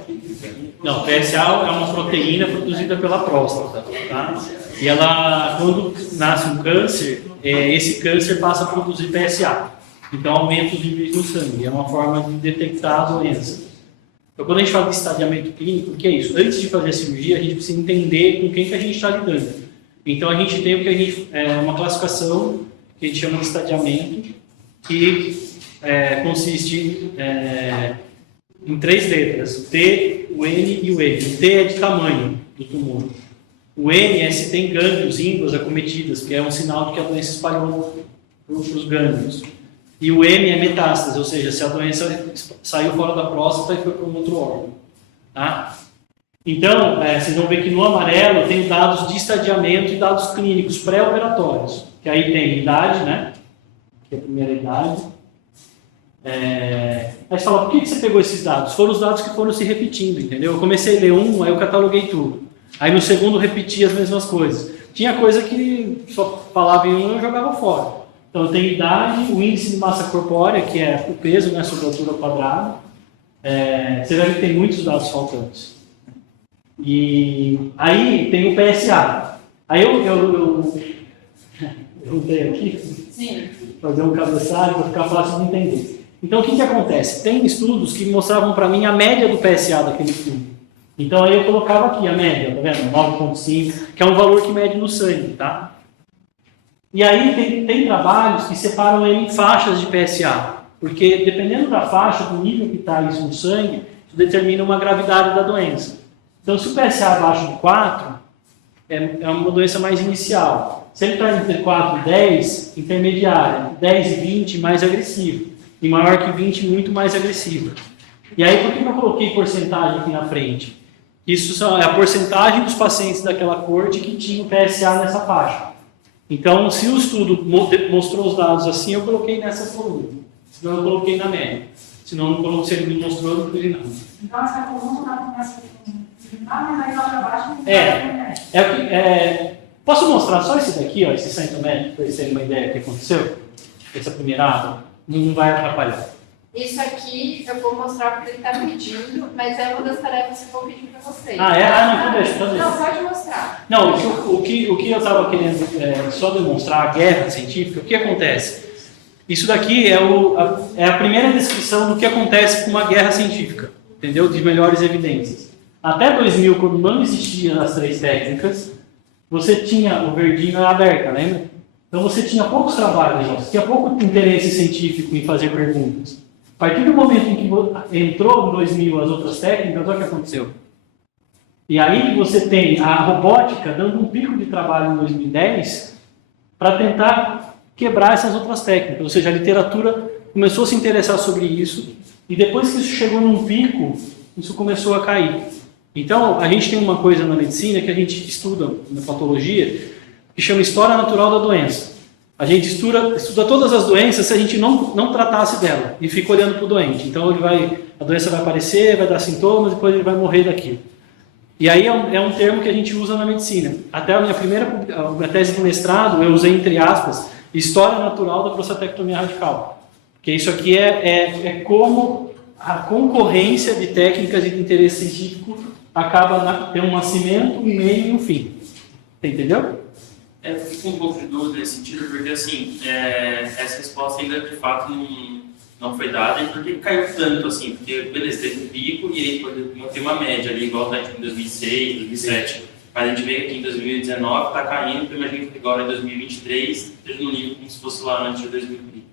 Não, PSA é uma proteína produzida pela próstata, tá? E ela, quando nasce um câncer, esse câncer passa a produzir PSA. Então aumenta os níveis no sangue, é uma forma de detectar a doença. Então quando a gente fala de estadiamento clínico, o que é isso? Antes de fazer a cirurgia, a gente precisa entender com quem que a gente está lidando. Então a gente tem uma classificação que a gente chama de estadiamento, que consiste em 3 letras, o T, o N e o E. O T é de tamanho do tumor. O M é se tem gânglios, ínguas acometidas, que é um sinal de que a doença espalhou para os gânglios. E o M é metástase, ou seja, se a doença saiu fora da próstata e foi para um outro órgão. Tá? Então, vocês vão ver que no amarelo tem dados de estadiamento e dados clínicos pré-operatórios. Que aí tem idade, né? Que é a primeira idade. Aí você fala, por que você pegou esses dados? Foram os dados que foram se repetindo, entendeu? Eu comecei a ler um, aí eu cataloguei tudo. Aí no segundo repetia as mesmas coisas. Tinha coisa que só falava em um e eu jogava fora. Então tem idade, o índice de massa corpórea, que é o peso, né, sobre a altura quadrada. Você vai ver que tem muitos dados faltantes. E aí tem o PSA. Aí eu juntei aqui, Sim. fazer um cabeçalho para ficar fácil de entender. Então o que acontece? Tem estudos que mostravam para mim a média do PSA daquele estudo. Então aí eu colocava aqui a média, tá vendo? 9,5, que é um valor que mede no sangue, tá? E aí tem trabalhos que separam ele em faixas de PSA, porque dependendo da faixa, do nível que está isso no sangue, isso determina uma gravidade da doença. Então se o PSA abaixo de 4, é uma doença mais inicial. Se ele está entre 4 e 10, intermediária, 10 e 20, mais agressivo. E maior que 20, muito mais agressivo. E aí, por que eu coloquei porcentagem aqui na frente? Isso é a porcentagem dos pacientes daquela corte que tinham PSA nessa faixa. Então, se o estudo mostrou os dados assim, eu coloquei nessa coluna. Senão eu coloquei na média. Senão, se ele me mostrou, eu não fiz nada. Então, essa coluna começa mas aí lá para baixo... Posso mostrar só esse daqui, ó, esse centro médico, para vocês terem uma ideia do que aconteceu? Essa primeira aba? Não vai atrapalhar. Isso aqui eu vou mostrar porque ele está pedindo, mas é uma das tarefas que eu vou pedir para vocês. Não, então deixa. Não, pode mostrar. Não, o que eu estava querendo só demonstrar, a guerra científica, o que acontece? Isso daqui é a primeira descrição do que acontece com uma guerra científica, entendeu? De melhores evidências. Até 2000, quando não existiam as 3 técnicas, você tinha o verdinho aberto, lembra? Então você tinha poucos trabalhos, você tinha pouco interesse científico em fazer perguntas. A partir do momento em que entrou em 2000 as outras técnicas, olha o que aconteceu. E aí você tem a robótica dando um pico de trabalho em 2010 para tentar quebrar essas outras técnicas. Ou seja, a literatura começou a se interessar sobre isso e depois que isso chegou num pico, isso começou a cair. Então, a gente tem uma coisa na medicina que a gente estuda na patologia que chama História Natural da Doença. A gente estuda todas as doenças se a gente não tratasse dela e fica olhando para o doente. Então, a doença vai aparecer, vai dar sintomas, depois ele vai morrer daquilo. E aí é um termo que a gente usa na medicina. Até a minha tese de mestrado, eu usei, entre aspas, História Natural da Prostatectomia Radical. Porque isso aqui é como a concorrência de técnicas de interesse científico acaba tendo um nascimento, um meio e um fim. Você entendeu? Eu fico com um pouco de dúvida nesse sentido, porque assim, essa resposta ainda de fato não foi dada, e por que caiu tanto assim? Porque, beleza, teve um pico e aí pode manter uma média ali, igual tá em 2006, 2007. Mas a gente vê que aqui em 2019 está caindo, então imagina que agora em 2023 esteja no nível como se fosse lá antes de 2020.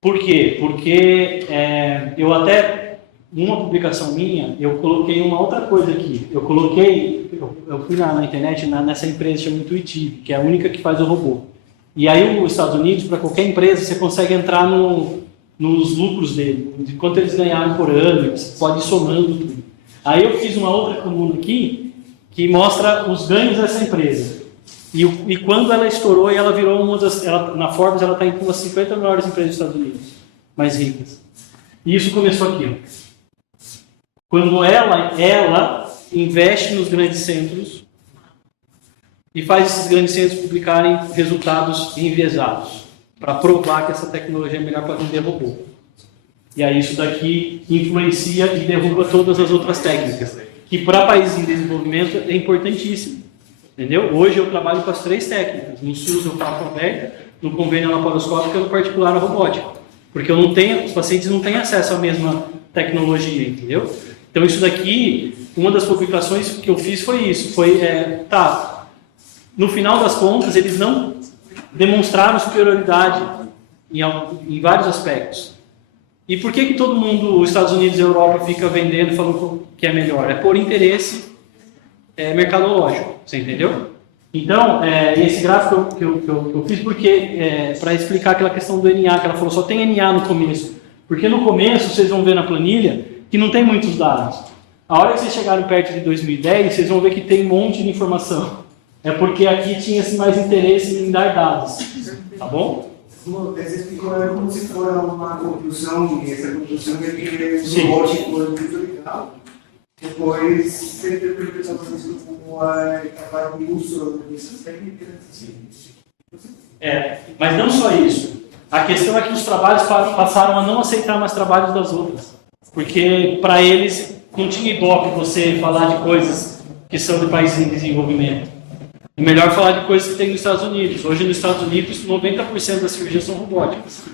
Por quê? Por quê? Porque eu até, numa publicação minha, eu coloquei uma outra coisa aqui. Eu fui na internet, nessa empresa chamada Intuitive, que é a única que faz o robô. E aí os Estados Unidos, para qualquer empresa, você consegue entrar nos lucros dele, de quanto eles ganharam por ano, você pode ir somando tudo. Aí eu fiz uma outra coluna aqui, que mostra os ganhos dessa empresa. E quando ela estourou, e ela virou na Forbes, ela está entre umas 50 maiores empresas dos Estados Unidos, mais ricas. E isso começou aqui, ó. Quando ela investe nos grandes centros e faz esses grandes centros publicarem resultados enviesados, para provar que essa tecnologia é melhor para vender robô. E aí isso daqui influencia e derruba todas as outras técnicas, que para países em desenvolvimento é importantíssimo. Entendeu? Hoje eu trabalho com as 3 técnicas. No SUS eu faço aberta, no convênio laparoscópico e no particular a robótica. Porque os pacientes não têm acesso à mesma tecnologia, entendeu? Então isso daqui, uma das publicações que eu fiz foi isso. No final das contas, eles não demonstraram superioridade em vários aspectos. E por que todo mundo, os Estados Unidos e a Europa, fica vendendo e falando que é melhor? É por interesse mercadológico, você entendeu? Então, esse gráfico que eu fiz porque para explicar aquela questão do NA, que ela falou só tem NA no começo. Porque no começo, vocês vão ver na planilha que não tem muitos dados. A hora que vocês chegarem perto de 2010, vocês vão ver que tem um monte de informação. É porque aqui tinha-se mais interesse em dar dados, tá bom? Você explicou como se for uma conclusão, e essa conclusão é que Sim. o ótimo muito legal. Depois, você interpreta isso como acabar com o uso dessas técnicas. Mas não só isso. A questão é que os trabalhos passaram a não aceitar mais trabalhos das outras. Porque, para eles, não tinha ibope você falar de coisas que são de países em desenvolvimento. É melhor falar de coisas que tem nos Estados Unidos. Hoje, nos Estados Unidos, 90% das cirurgias são robóticas.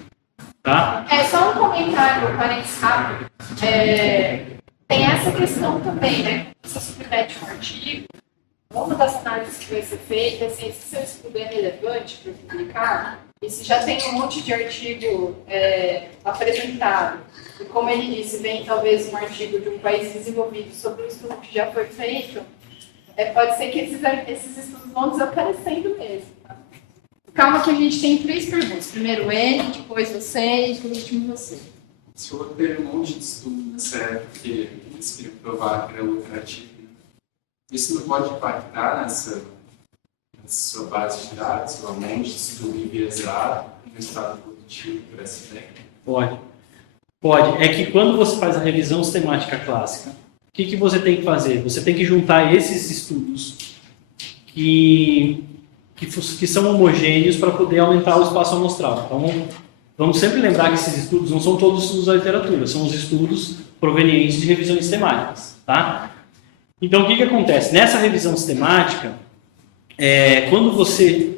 Tá? Só um comentário, parênteses rápido. Tem essa questão também, né? Você submete um artigo, uma das análises que vai ser feita, assim, se seu estudo é relevante para publicar, e se já tem um monte de artigo apresentado, e como ele disse, vem talvez um artigo de um país desenvolvido sobre um estudo que já foi feito, pode ser que esses estudos vão desaparecendo mesmo. Tá? Calma que a gente tem 3 perguntas. Primeiro ele, depois você e por último você. O senhor teve um monte de estudo nessa época que eles queriam provar que era lucrativo. Isso não pode impactar nessa sua base de dados, ou um monte de estudo enviesado, no estado produtivo por essa técnica? Pode. É que quando você faz a revisão sistemática clássica, o que você tem que fazer? Você tem que juntar esses estudos que são homogêneos para poder aumentar o espaço amostral. Então, vamos sempre lembrar que esses estudos não são todos estudos da literatura, são os estudos provenientes de revisões sistemáticas. Tá? Então, o que acontece? Nessa revisão sistemática, quando você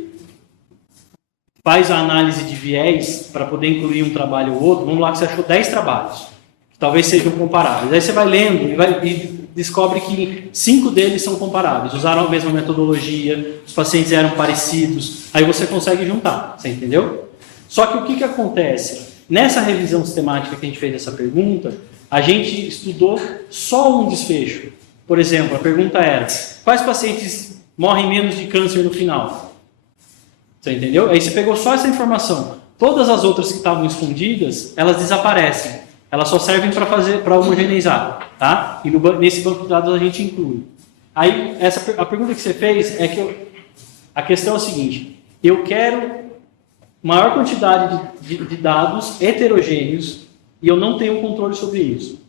faz a análise de viés para poder incluir um trabalho ou outro, vamos lá que você achou 10 trabalhos, que talvez sejam comparáveis. Aí você vai lendo e descobre que 5 deles são comparáveis, usaram a mesma metodologia, os pacientes eram parecidos, aí você consegue juntar, você entendeu? Só que o que acontece? Nessa revisão sistemática que a gente fez essa pergunta, a gente estudou só um desfecho. Por exemplo, a pergunta era, quais pacientes morrem menos de câncer no final? Você entendeu? Aí você pegou só essa informação. Todas as outras que estavam escondidas, elas desaparecem. Elas só servem para homogeneizar, tá? E nesse banco de dados a gente inclui. Aí, a pergunta que você fez é que a questão é a seguinte, eu quero maior quantidade de dados heterogêneos e eu não tenho controle sobre isso.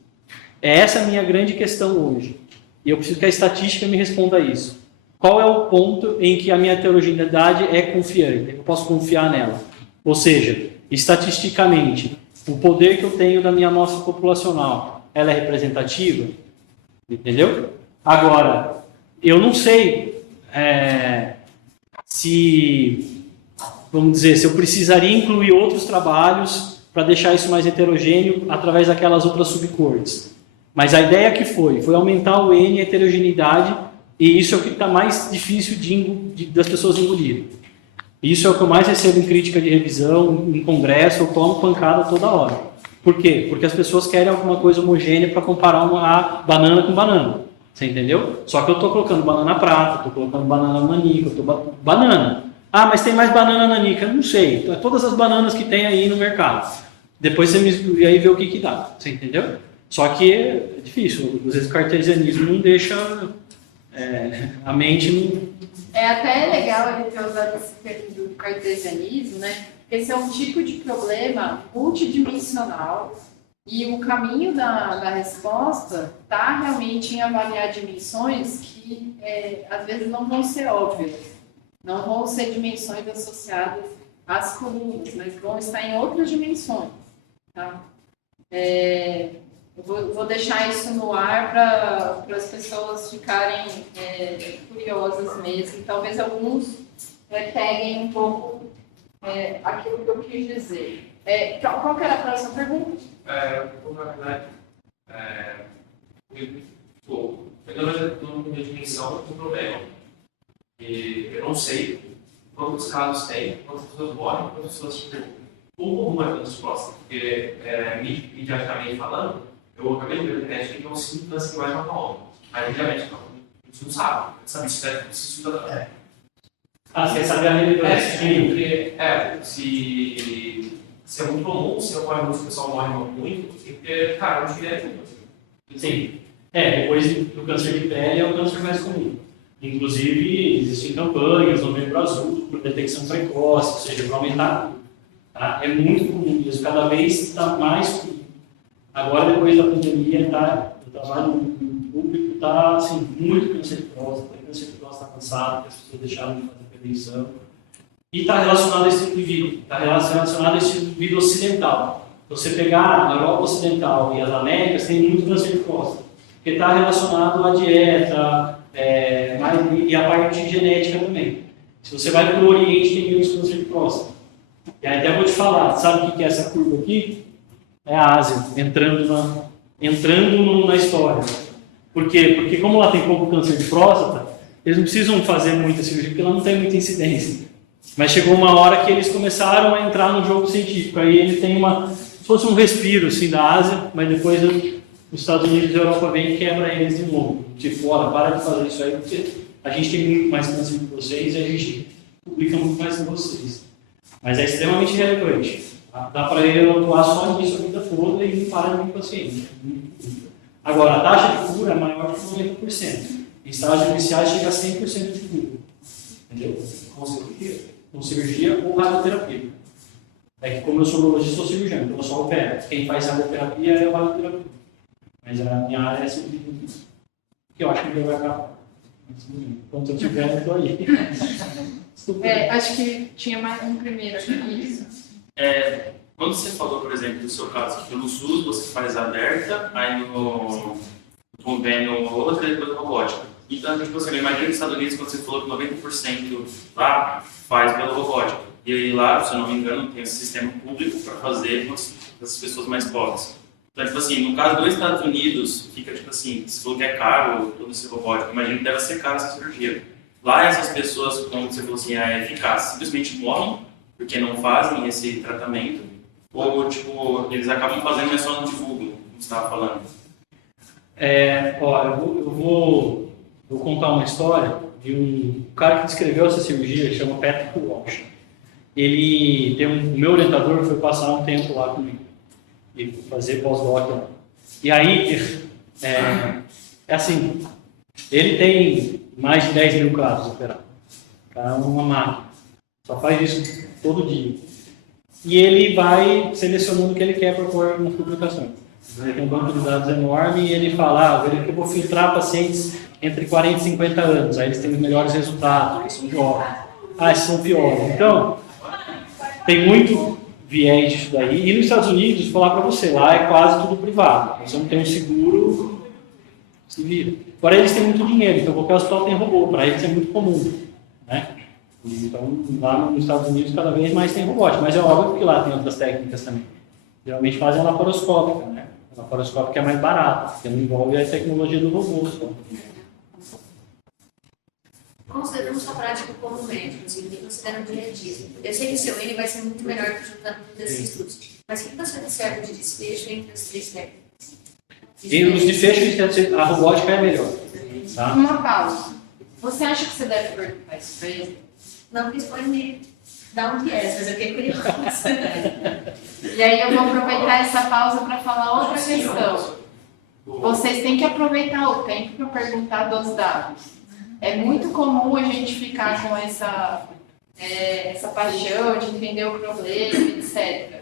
Essa é a minha grande questão hoje. E eu preciso que a estatística me responda isso. Qual é o ponto em que a minha heterogeneidade é confiante? Eu posso confiar nela. Ou seja, estatisticamente, o poder que eu tenho da minha amostra populacional, ela é representativa? Entendeu? Agora, eu não sei se eu precisaria incluir outros trabalhos para deixar isso mais heterogêneo através daquelas outras subcortes. Mas a ideia que foi aumentar o N, a heterogeneidade, e isso é o que está mais difícil das pessoas engolirem. Isso é o que eu mais recebo em crítica de revisão, em congresso, eu tomo pancada toda hora. Por quê? Porque as pessoas querem alguma coisa homogênea para comparar uma banana com banana. Você entendeu? Só que eu estou colocando banana prata, estou colocando banana nanica, banana. Ah, mas tem mais banana nanica? Não sei. Todas as bananas que tem aí no mercado. Depois você me aí vê o que dá. Você entendeu? Só que é difícil. Às vezes o cartesianismo não deixa a mente... Não... É até legal ele ter usado esse termo do cartesianismo, né? Esse é um tipo de problema multidimensional e o caminho da resposta está realmente em avaliar dimensões que às vezes não vão ser óbvias, não vão ser dimensões associadas às colunas, mas vão estar em outras dimensões. Tá? Eu vou deixar isso no ar para as pessoas ficarem curiosas mesmo. E talvez alguns peguem um pouco aquilo que eu quis dizer. Qual que era a próxima pergunta? Na verdade, pegando a dimensão do problema. E eu não sei quantos casos tem, quantas pessoas morrem, quantas pessoas uma é resposta. Porque, imediatamente falando, eu acabei de ver na internet que é um símbolo que vai matar homem. Mas, imediatamente, não. Eles não sabem. Sabe se é preciso da. Ah, você quer saber a relevância? Se é muito comum, se ocorre muito, o pessoal morre muito, tem que ter, cara, um direto. Sim. Depois do câncer de pele é o câncer mais comum. Inclusive, existem campanhas, Novembro Azul, por detecção precoce, ou seja, para aumentar. Tá? É muito comum mesmo, cada vez está mais comum. Agora, depois da pandemia, o trabalho no público está assim, muito câncer de próstata, o câncer de próstata está avançado, as pessoas deixaram de fazer prevenção. E está relacionado a esse tipo de vírus, está relacionado a esse tipo de vírus ocidental. Você pegar a Europa Ocidental e as Américas, tem muito câncer de próstata, porque está relacionado à dieta e à parte genética também. Se você vai para o Oriente, tem menos câncer de próstata. E aí até vou te falar, sabe o que é essa curva aqui? É a Ásia, entrando na história. Por quê? Porque como lá tem pouco câncer de próstata, eles não precisam fazer muita cirurgia, porque lá não tem muita incidência. Mas chegou uma hora que eles começaram a entrar no jogo científico. Aí ele tem se fosse um respiro assim, da Ásia, mas depois os Estados Unidos e a Europa vêm e quebra eles de novo. Tipo, olha, para de fazer isso aí, porque a gente tem muito mais câncer que vocês e a gente publica muito mais que vocês. Mas é extremamente relevante. Dá para ele atuar só nisso a vida toda e não para de vir paciente. Agora, a taxa de cura é maior que 90%. Em estágios iniciais chega a 100% de cura. Entendeu? Com cirurgia ou radioterapia. É que como eu sou urologista, sou cirurgião, então eu só opero. Quem faz radioterapia é a radioterapia. Mas a minha área é cirurgia. Que eu acho que vai acabar. Quando eu tiver, eu estou aí. Acho que tinha mais um primeiro aqui. Quando você falou, por exemplo, do seu caso, que pelo SUS você faz aberta, aí no convênio outra e depois robótica. Então, tipo assim, eu imagino que nos Estados Unidos, quando você falou que 90% lá faz pela robótica. E aí lá, se eu não me engano, tem esse sistema público para fazer com as pessoas mais pobres. Então, tipo assim, no caso dos Estados Unidos, fica tipo assim, se falou que é caro todo esse robótico, imagino que deve ser caro essa cirurgia. Lá essas pessoas, como você falou assim, é eficaz, simplesmente morrem, porque não fazem esse tratamento, ou tipo, eles acabam fazendo, mas só no divulgo, como você estava falando. Eu vou contar uma história de um cara que descreveu essa cirurgia, que chama Patrick Walsh. Ele tem o meu orientador foi passar um tempo lá comigo e fazer pós-doc lá. E aí, assim, ele tem mais de 10 mil casos operados. O cara é uma máquina. Só faz isso todo dia. E ele vai selecionando o que ele quer para pôr nas publicações. Ele tem um banco de dados enorme e ele fala, eu vou filtrar pacientes entre 40 e 50 anos. Aí eles têm os melhores resultados, que são jovens. Esses são piores. Então, tem muito viés disso daí. E nos Estados Unidos, vou falar para você, lá é quase tudo privado. Você não tem um seguro, se vira. Agora eles têm muito dinheiro, então qualquer hospital tem robô. Para eles é muito comum, né? Então, lá nos Estados Unidos, cada vez mais tem robótica. Mas é óbvio que lá tem outras técnicas também. Geralmente fazem a laparoscópica, né? A laparoscópica é mais barata, porque não envolve a tecnologia do robô. Só. Considerando sua prática como médico, assim, o que você dá no dia a dia? Eu sei que o seu N vai ser muito melhor que juntando desses estudos, mas o que você observa de desfecho entre as três técnicas? E os desfechos, a robótica é melhor. Tá? Uma pausa. Você acha que você deve perguntar isso para ele? Não responde dar um viés, mas eu fiquei curiosa. E aí eu vou aproveitar essa pausa para falar outra questão. Vocês têm que aproveitar o tempo para perguntar dos dados. É muito comum a gente ficar com essa paixão de entender o problema, etc.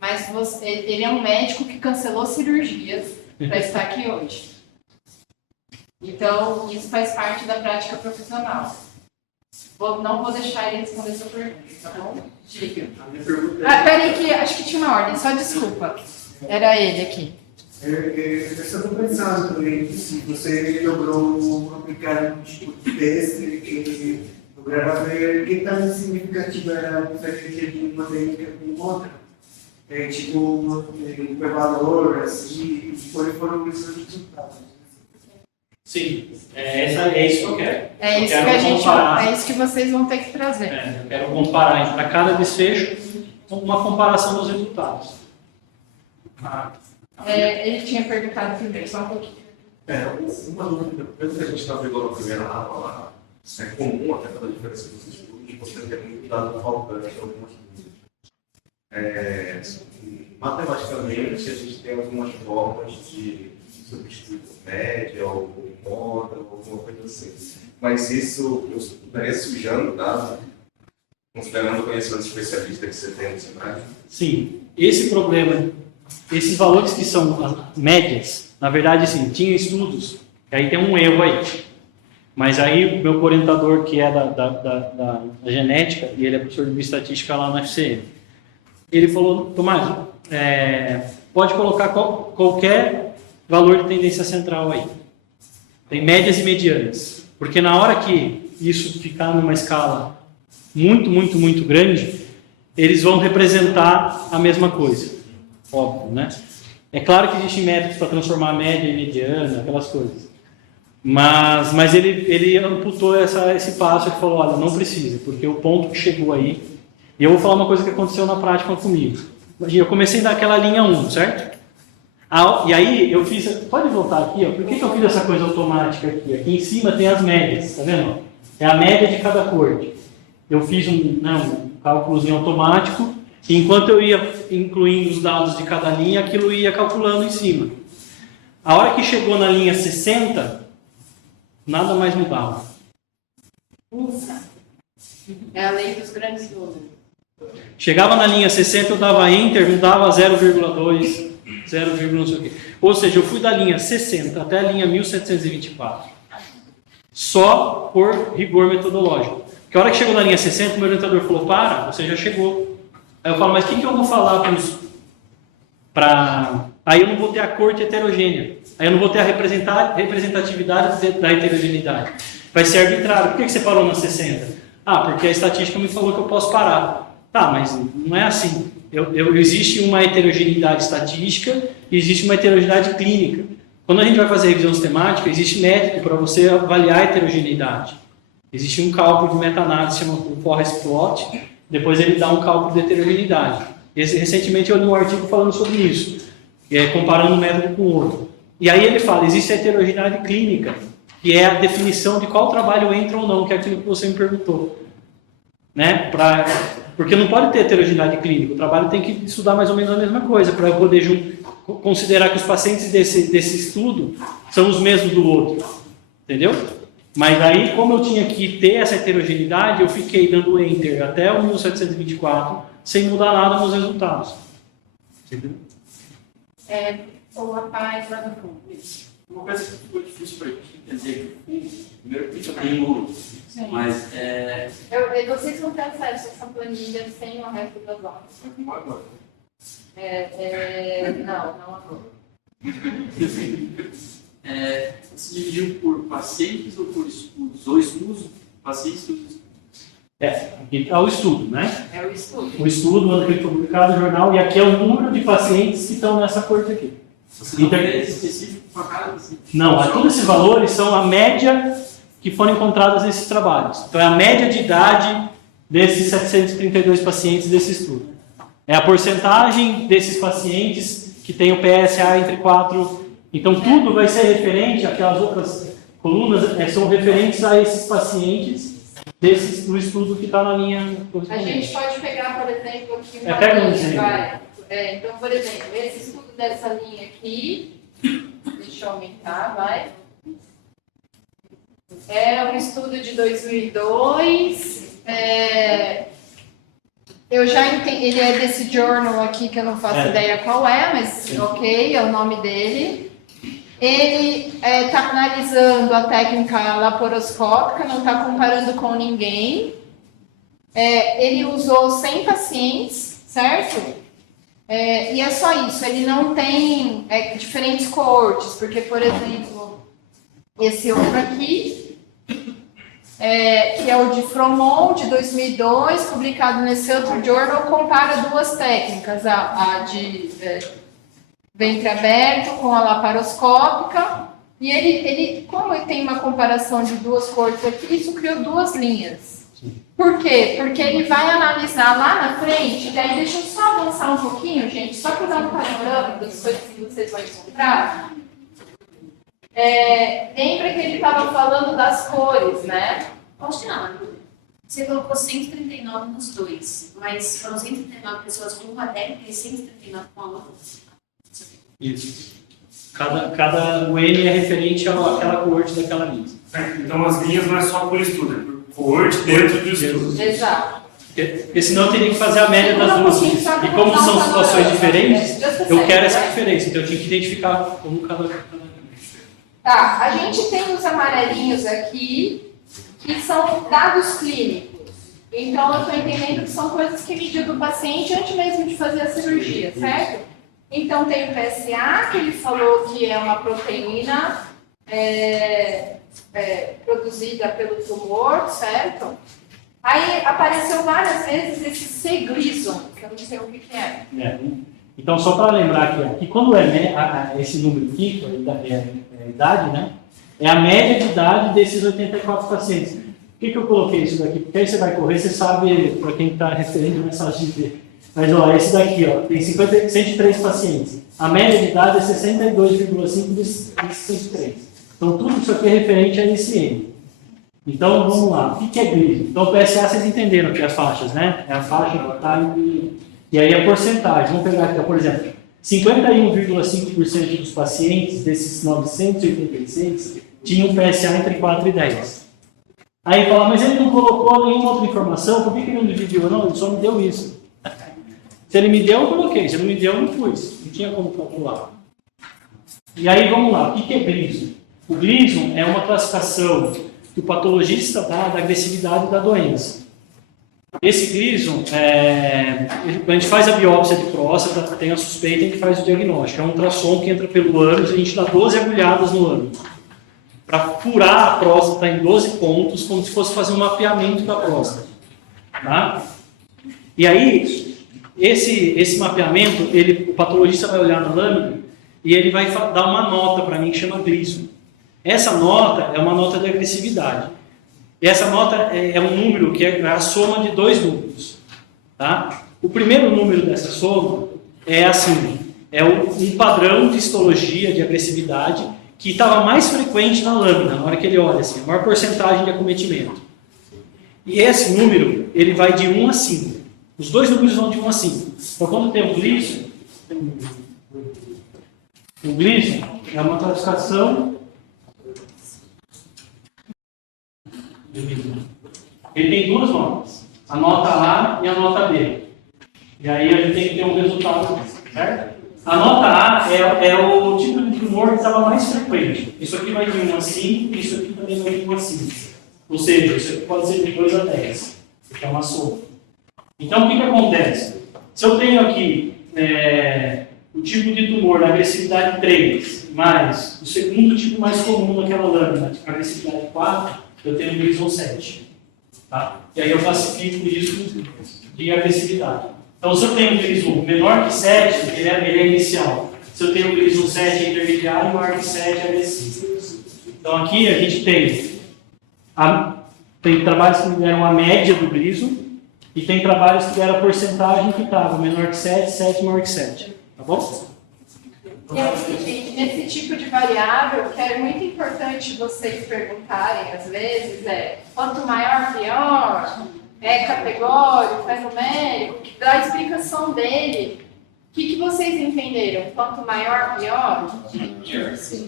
Mas ele é um médico que cancelou cirurgias para estar aqui hoje. Então, isso faz parte da prática profissional. Não vou deixar ele responder essa pergunta, tá bom? Diga. Peraí, que acho que tinha uma ordem, só desculpa. Era ele aqui. Eu estou pensando também se você logrou aplicar um tipo de teste que lograva ver que tão significativa era a diferença de uma técnica com outra. Tipo, um valor, assim, quais foram os resultados. Sim, é isso que eu quero. É isso que vocês vão ter que trazer. Eu quero comparar para cada desfecho uma comparação dos resultados. Ele tinha perguntado primeiro, só um pouquinho. Uma dúvida, pelo que a gente está vendo na primeira aula lá, é comum até pela diferença dos estudos, você ter muito dado faltante em algumas coisas. Matematicamente, a gente tem algumas formas de substituir por média, ou por conta, ou alguma coisa assim. Mas isso eu estaria sujando o dado, considerando o conhecimento especialista que você tem no Sebrae? Sim, esse problema, esses valores que são as médias, na verdade, assim, tinha estudos, aí tem um erro aí. Mas aí o meu orientador, que é da genética, e ele é professor de bioestatística lá na FCM, ele falou, Tomás, pode colocar qualquer valor de tendência central aí. Tem médias e medianas. Porque na hora que isso ficar numa escala muito, muito, muito grande, eles vão representar a mesma coisa. Óbvio, né? É claro que existem métodos para transformar média em mediana, aquelas coisas. Mas ele amputou esse passo e falou, olha, não precisa, porque o ponto que chegou aí... E eu vou falar uma coisa que aconteceu na prática comigo. Eu comecei daquela linha 1, certo? E aí eu fiz... Pode voltar aqui, ó. Por que eu fiz essa coisa automática aqui? Aqui em cima tem as médias, tá vendo? É a média de cada corte. Eu fiz um cálculozinho automático, e enquanto eu ia incluindo os dados de cada linha, aquilo ia calculando em cima. A hora que chegou na linha 60, nada mais mudava. Ufa. É a lei dos grandes números. Chegava na linha 60, eu dava Enter, mudava 0,2, 0, não sei o quê. Ou seja, eu fui da linha 60 até a linha 1724. Só por rigor metodológico. Porque a hora que chegou na linha 60, o meu orientador falou, para, você já chegou. Aí eu falo, mas o que eu vou falar Aí eu não vou ter a corte heterogênea. Aí eu não vou ter a representatividade da heterogeneidade. Vai ser arbitrário. Por que você parou na 60? Porque a estatística me falou que eu posso parar. Tá, mas não é assim. Existe uma heterogeneidade estatística e existe uma heterogeneidade clínica. Quando a gente vai fazer revisão sistemática, existe método para você avaliar a heterogeneidade. Existe um cálculo de meta-análise, chama o Forest Plot, depois ele dá um cálculo de heterogeneidade. Recentemente eu li um artigo falando sobre isso, comparando um método com o outro. E aí ele fala, existe a heterogeneidade clínica, que é a definição de qual trabalho entra ou não, que é aquilo que você me perguntou. Né? Porque não pode ter heterogeneidade clínica, o trabalho tem que estudar mais ou menos a mesma coisa, para eu poder considerar que os pacientes desse estudo são os mesmos do outro. Entendeu? Mas aí, como eu tinha que ter essa heterogeneidade, eu fiquei dando Enter até o 1724, sem mudar nada nos resultados. Entendeu? O rapaz lá no fundo. Uma coisa que ficou difícil para mim entender, primeiro que eu tenho, mas Vocês vão ter acesso a essa planilha sem o resto das aulas. Como agora? Não agora. Você dividiu por pacientes ou por estudos? Ou estudos, pacientes ou estudos? Aqui é o estudo, né? É o estudo. O estudo, ano que foi publicado no jornal, e aqui é o número de pacientes que estão nessa corte aqui. Você não tem específico para cada paciente? Não, todos esses valores são a média que foram encontradas nesses trabalhos. Então, é a média de idade desses 732 pacientes desse estudo. É a porcentagem desses pacientes que tem o PSA entre 4. Então, tudo vai ser referente, aquelas outras colunas são referentes a esses pacientes do estudo que está na linha correspondente. A gente pode pegar, por exemplo, aqui uma pega um linha, exemplo. vai. Então, por exemplo, esse estudo dessa linha aqui, deixa eu aumentar, vai. É um estudo de 2002. Eu já entendi, ele é desse journal aqui que eu não faço ideia qual é, mas ok, é o nome dele. Ele está analisando a técnica laparoscópica, não está comparando com ninguém. Ele usou 100 pacientes, certo? E é só isso, ele não tem diferentes coortes, porque, por exemplo, esse outro aqui, que é o de Fromont, de 2002, publicado nesse outro journal, compara duas técnicas, a de ventre aberto com a laparoscópica, e ele, como ele tem uma comparação de duas coortes aqui, isso criou duas linhas. Por quê? Porque ele vai analisar lá na frente, daí deixa eu só avançar um pouquinho, gente, só para dar um panorama das coisas que vocês vão encontrar. Lembra que ele estava falando das cores, né? Posso tirar uma dúvida? Você colocou 139 nos dois, mas foram 139 pessoas com uma técnica e 139 com a outra. Isso. O N é referente àquela coorte daquela linha. Então as linhas não é só por estudo, é por coorte dentro do estudo. Exato. Porque senão eu teria que fazer a média das duas. E como são situações diferentes, eu quero essa diferença. Então eu tinha que identificar como cada. Tá, a gente tem os amarelinhos aqui, que são dados clínicos. Então eu estou entendendo que são coisas que mediam do paciente antes mesmo de fazer a cirurgia, certo? Então tem o PSA, que ele falou que é uma proteína produzida pelo tumor, certo? Aí apareceu várias vezes esse C-glison, que eu não sei o que é. Então, só para lembrar aqui, quando esse número aqui, a idade, né? É a média de idade desses 84 pacientes. Por que eu coloquei isso daqui? Porque aí você vai correr, você sabe, para quem está recebendo mensagem de ver. Mas, ó, esse daqui, ó, tem 103 pacientes. A média de idade é 62,5 desses 103. Então, tudo isso aqui é referente a esse N. Então, vamos lá. O que é Glison? Então, o PSA, vocês entenderam aqui as faixas, né? É a faixa que está e aí a porcentagem. Vamos pegar aqui, por exemplo, 51,5% dos pacientes desses 986 tinham PSA entre 4 e 10. Aí fala, mas ele não colocou nenhuma outra informação, por que ele não dividiu? Não, ele só me deu isso. Se ele me deu, eu coloquei. Se ele não me deu, eu não pus. Não tinha como calcular. E aí, vamos lá. O que é Glison? O Glison é uma classificação que o patologista dá da agressividade da doença. Esse Glison, a gente faz a biópsia de próstata, tem a suspeita e a gente faz o diagnóstico. É um ultrassom que entra pelo ânus e a gente dá 12 agulhadas no ânus. Para furar a próstata em 12 pontos, como se fosse fazer um mapeamento da próstata. Tá? E aí, esse mapeamento, o patologista vai olhar na lâmina e ele vai dar uma nota para mim que chama Glison. Essa nota é uma nota de agressividade. E essa nota é um número que é a soma de dois números. Tá? O primeiro número dessa soma é assim, é um padrão de histologia, de agressividade, que estava mais frequente na lâmina, na hora que ele olha, assim, a maior porcentagem de acometimento. E esse número, ele vai de 1 a 5. Os dois números vão de 1 a 5. Então, quando tem o Glison é uma classificação. Ele tem duas notas, a nota A e a nota B. E aí a gente tem que ter um resultado, certo? A nota A é o tipo de tumor que estava mais frequente. Isso aqui vai de 1 a 5, isso aqui também vai de 1 a 5. Ou seja, isso aqui pode ser de 2 a 10. É uma soma. Então, o que acontece? Se eu tenho aqui o tipo de tumor da agressividade 3, mais o segundo tipo mais comum daquela lâmina, a agressividade 4, eu tenho Glison 7. Tá? E aí eu classifico isso de agressividade. Então, se eu tenho um Glison menor que 7, ele é inicial. Se eu tenho um Glison 7 intermediário, maior que 7 é agressivo. Então, aqui a gente tem trabalhos que me deram a média do Glison e tem trabalhos que deram a porcentagem que estava menor que 7, 7 maior que 7. Tá bom? Nesse tipo de variável, que é muito importante vocês perguntarem, às vezes, quanto maior, pior, é categórico, é numérico, que dá a explicação dele. O que vocês entenderam? Quanto maior, pior?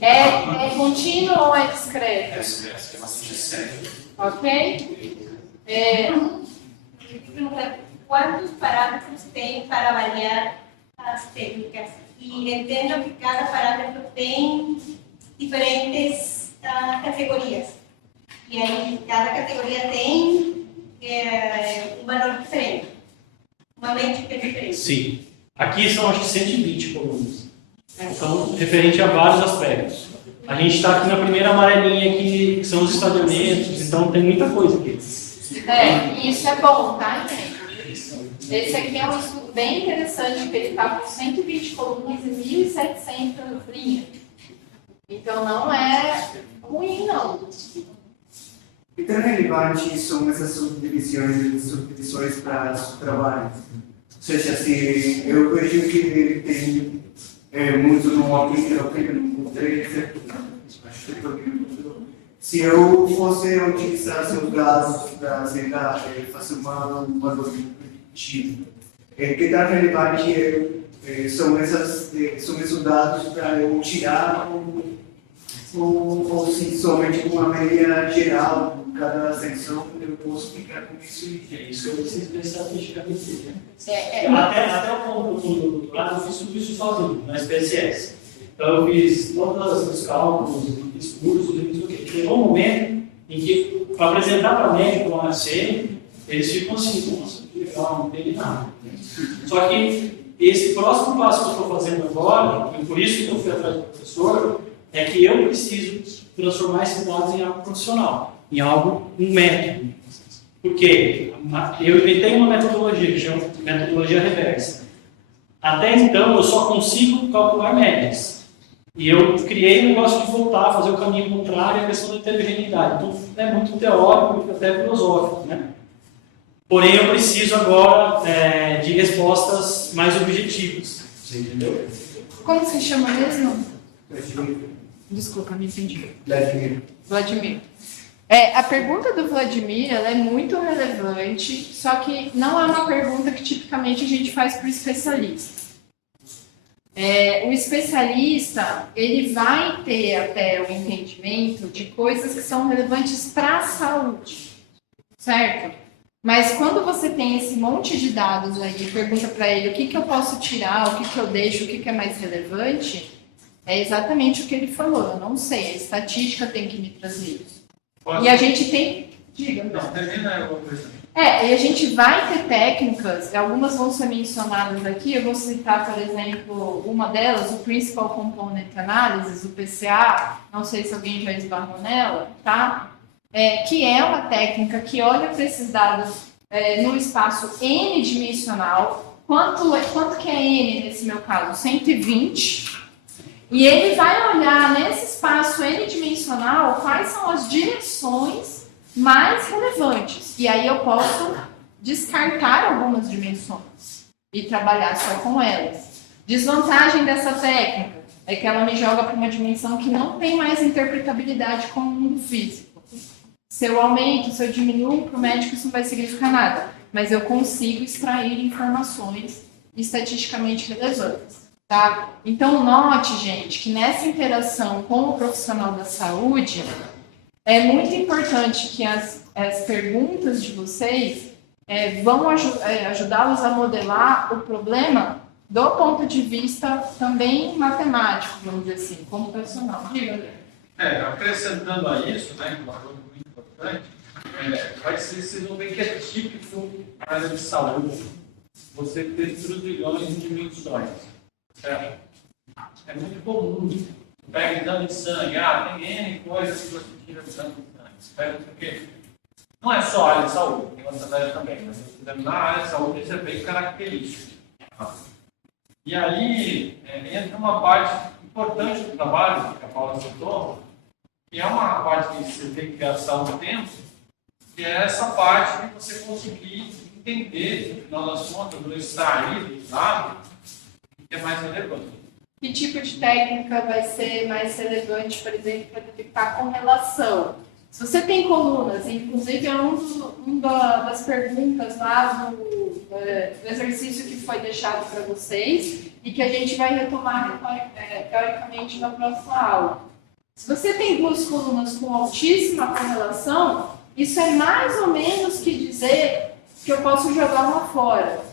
É contínuo ou é discreto? Ok? Quantos parâmetros tem para avaliar as técnicas? E entendo que cada parâmetro tem diferentes categorias. E aí, cada categoria tem um valor diferente. Uma métrica diferente. Sim. Aqui são, acho que, 120 colunas. Então, referente a vários aspectos. A gente está aqui na primeira amarelinha, que são os estadiamentos, então tem muita coisa aqui. E isso é bom, tá, gente? Esse aqui é um estudo bem interessante, porque ele está com 120 colunas e 1.700 linhas. Então, não é ruim, não. E tão relevante são essas subdivisões para os trabalhos? Ou seja, assim, eu vejo que tem muito no aplica no contexto, Se eu fosse utilizar seus dados para, sei lá, fazer um valor preditivo, que tão relevante são esses dados para eu tirar ou se somente uma média geral de cada seção eu posso ficar com isso? É isso que eu preciso ver estatisticamente. Né? É. Até o ponto do doutorado, eu fiz tudo isso sozinho, na SPSS. Então, eu fiz todos os cálculos, fiz cursos, fiz o quê? Chegou um momento em que, para apresentar para médico lá na CM, eles ficam assim, nossa, que legal, não tem nada. Só que esse próximo passo que eu estou fazendo agora, e por isso que eu fui atrás do professor, é que eu preciso transformar esses dados em algo profissional, em algo, um método. Porque eu inventei uma metodologia que chama metodologia reversa. Até então, eu só consigo calcular médias. E eu criei um negócio de voltar a fazer o caminho contrário à questão da heterogeneidade. Então, é muito teórico e até filosófico, né? Porém, eu preciso agora de respostas mais objetivas. Você entendeu? Como se chama mesmo? Desculpa, me entendi. Vladimir. A pergunta do Vladimir ela é muito relevante, só que não é uma pergunta que tipicamente a gente faz para o especialista. O especialista ele vai ter até o entendimento de coisas que são relevantes para a saúde, certo? Mas quando você tem esse monte de dados aí e pergunta para ele o que eu posso tirar, o que eu deixo, o que é mais relevante, é exatamente o que ele falou. Eu não sei, a estatística tem que me trazer isso. E a gente tem... Diga. Não, termina alguma coisa. E a gente vai ter técnicas, algumas vão ser mencionadas aqui, eu vou citar, por exemplo, uma delas, o Principal Component Analysis, o PCA, não sei se alguém já esbarrou nela, tá? Que é uma técnica que olha para esses dados no espaço n-dimensional. Quanto que é n nesse meu caso? 120. E ele vai olhar nesse espaço n-dimensional quais são as direções mais relevantes. E aí eu posso descartar algumas dimensões e trabalhar só com elas. Desvantagem dessa técnica é que ela me joga para uma dimensão que não tem mais interpretabilidade com o mundo físico. Se eu aumento, se eu diminuo, para o médico isso não vai significar nada. Mas eu consigo extrair informações estatisticamente relevantes. Tá? Então, note, gente, que nessa interação com o profissional da saúde, é muito importante que as perguntas de vocês vão ajudá-los a modelar o problema do ponto de vista também matemático, vamos dizer assim, computacional. Acrescentando a isso, né, que é uma coisa muito importante, vocês vão ver que é típico na área de saúde você ter trilhões de dimensões. Certo? É muito comum. Pega exame de sangue, tem N coisas que você tira de exame de sangue. Pega porque não é só a área de saúde, tem outras áreas também, mas na área de saúde isso é bem característico. E ali entra uma parte importante do trabalho que a Paula citou, que é uma parte que você tem que gastar um tempo, que é essa parte de você conseguir entender, no final das contas, do extrair do dado, que é mais relevante. Que tipo de técnica vai ser mais relevante, por exemplo, para detectar correlação? Se você tem colunas, inclusive é uma das perguntas lá do exercício que foi deixado para vocês e que a gente vai retomar teoricamente na próxima aula. Se você tem duas colunas com altíssima correlação, isso é mais ou menos que dizer que eu posso jogar uma fora.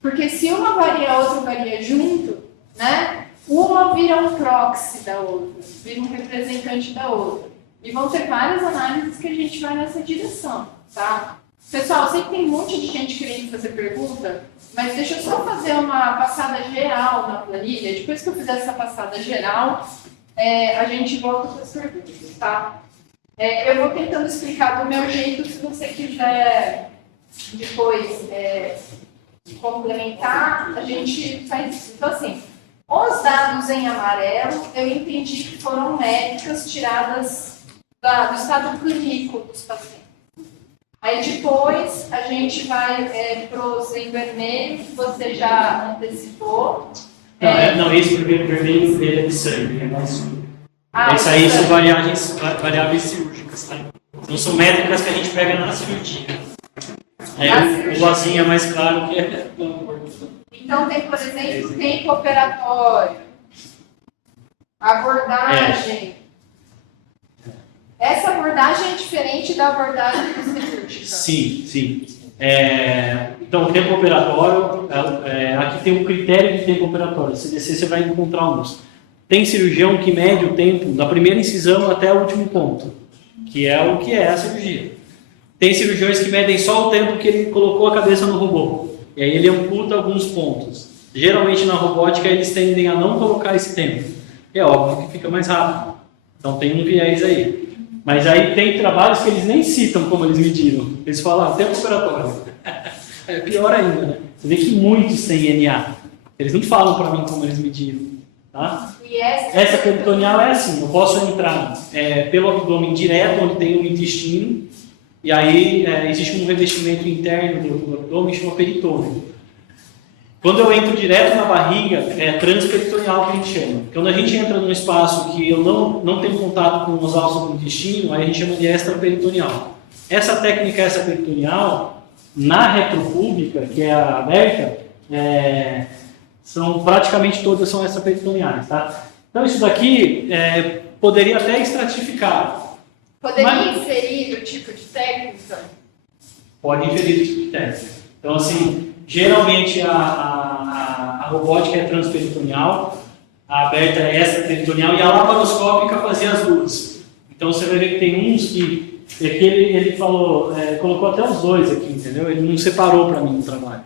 Porque se uma varia, a outra varia junto, né? Uma vira um proxy da outra, vira um representante da outra. E vão ter várias análises que a gente vai nessa direção, tá? Pessoal, eu sei que tem um monte de gente querendo fazer pergunta, mas deixa eu só fazer uma passada geral na planilha. Depois que eu fizer essa passada geral, a gente volta para as perguntas, tá? Eu vou tentando explicar do meu jeito, se você quiser depois complementar, a gente faz isso. Então, assim, os dados em amarelo, eu entendi que foram métricas tiradas do estado clínico dos pacientes. Aí depois a gente vai para os em vermelho, que você já antecipou. Não, esse vermelho é de sangue, é mais escuro. Isso aí são variáveis cirúrgicas, tá? Não são métricas que a gente pega na cirurgia. O azul é mais claro que é. Então tem, por exemplo, tempo operatório, abordagem. Essa abordagem é diferente da abordagem cirúrgica. Sim. Então, o tempo operatório, aqui tem um critério de tempo operatório. Se descer, você vai encontrar uns. Tem cirurgião que mede o tempo da primeira incisão até o último ponto, que é o que é a cirurgia. Tem cirurgiões que medem só o tempo que ele colocou a cabeça no robô. E aí ele amputa alguns pontos. Geralmente na robótica eles tendem a não colocar esse tempo. É óbvio que fica mais rápido. Então tem um viés aí. Mas aí tem trabalhos que eles nem citam como eles mediram. Eles falam, tempo operatório. É pior ainda, né? Você vê que muitos têm NA. Eles não falam para mim como eles mediram. Tá? Essa peritoneal é assim, eu posso entrar pelo abdômen direto, onde tem o intestino, e aí existe um revestimento interno do abdômen que chama peritônio. Quando eu entro direto na barriga, é transperitoneal que a gente chama. Quando a gente entra num espaço que eu não tenho contato com os ossos do intestino, aí a gente chama de extraperitoneal. Essa técnica extraperitoneal, na retropúbica, que é a aberta, praticamente todas são extraperitoneais, tá? Então isso daqui poderia até estratificar. Poderia inferir o tipo de técnica? Pode inferir o tipo de técnica. Então assim, geralmente a robótica é transperitoneal, a aberta é extraperitoneal e a laparoscópica fazia as duas. Então você vai ver que tem uns que ele falou, colocou até os dois aqui, entendeu? Ele não separou para mim no trabalho.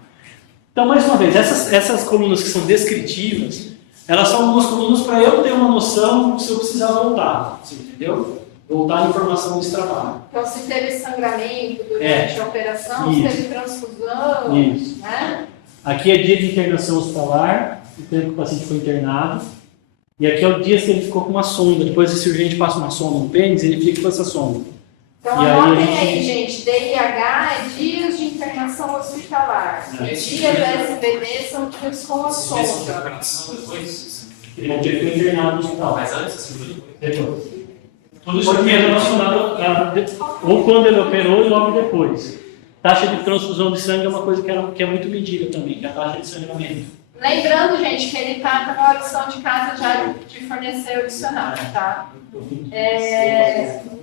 Então, mais uma vez, essas colunas que são descritivas, elas são algumas colunas para eu ter uma noção se eu precisar voltar, entendeu? Voltar a informação desse trabalho. Então, se teve sangramento durante a operação, se teve transfusão, né? Aqui é dia de internação hospitalar, o tempo que o paciente foi internado. E aqui é o dia que ele ficou com uma sonda. Depois, se o cirurgião passa uma sonda no pênis, ele fica com essa sonda. Então, anotem aí, gente, DIH é dias de internação hospitalar. E dias da SBD são dias com a sonda. Ele não teve que ir internado no hospital. Mas antes, depois. Tudo isso aqui é relacionado ou quando ele operou e logo depois. Taxa de transfusão de sangue é uma coisa que é muito medida também, que é a taxa de sangramento. Lembrando, gente, que ele está com a lição de casa já de fornecer o dicionário, tá?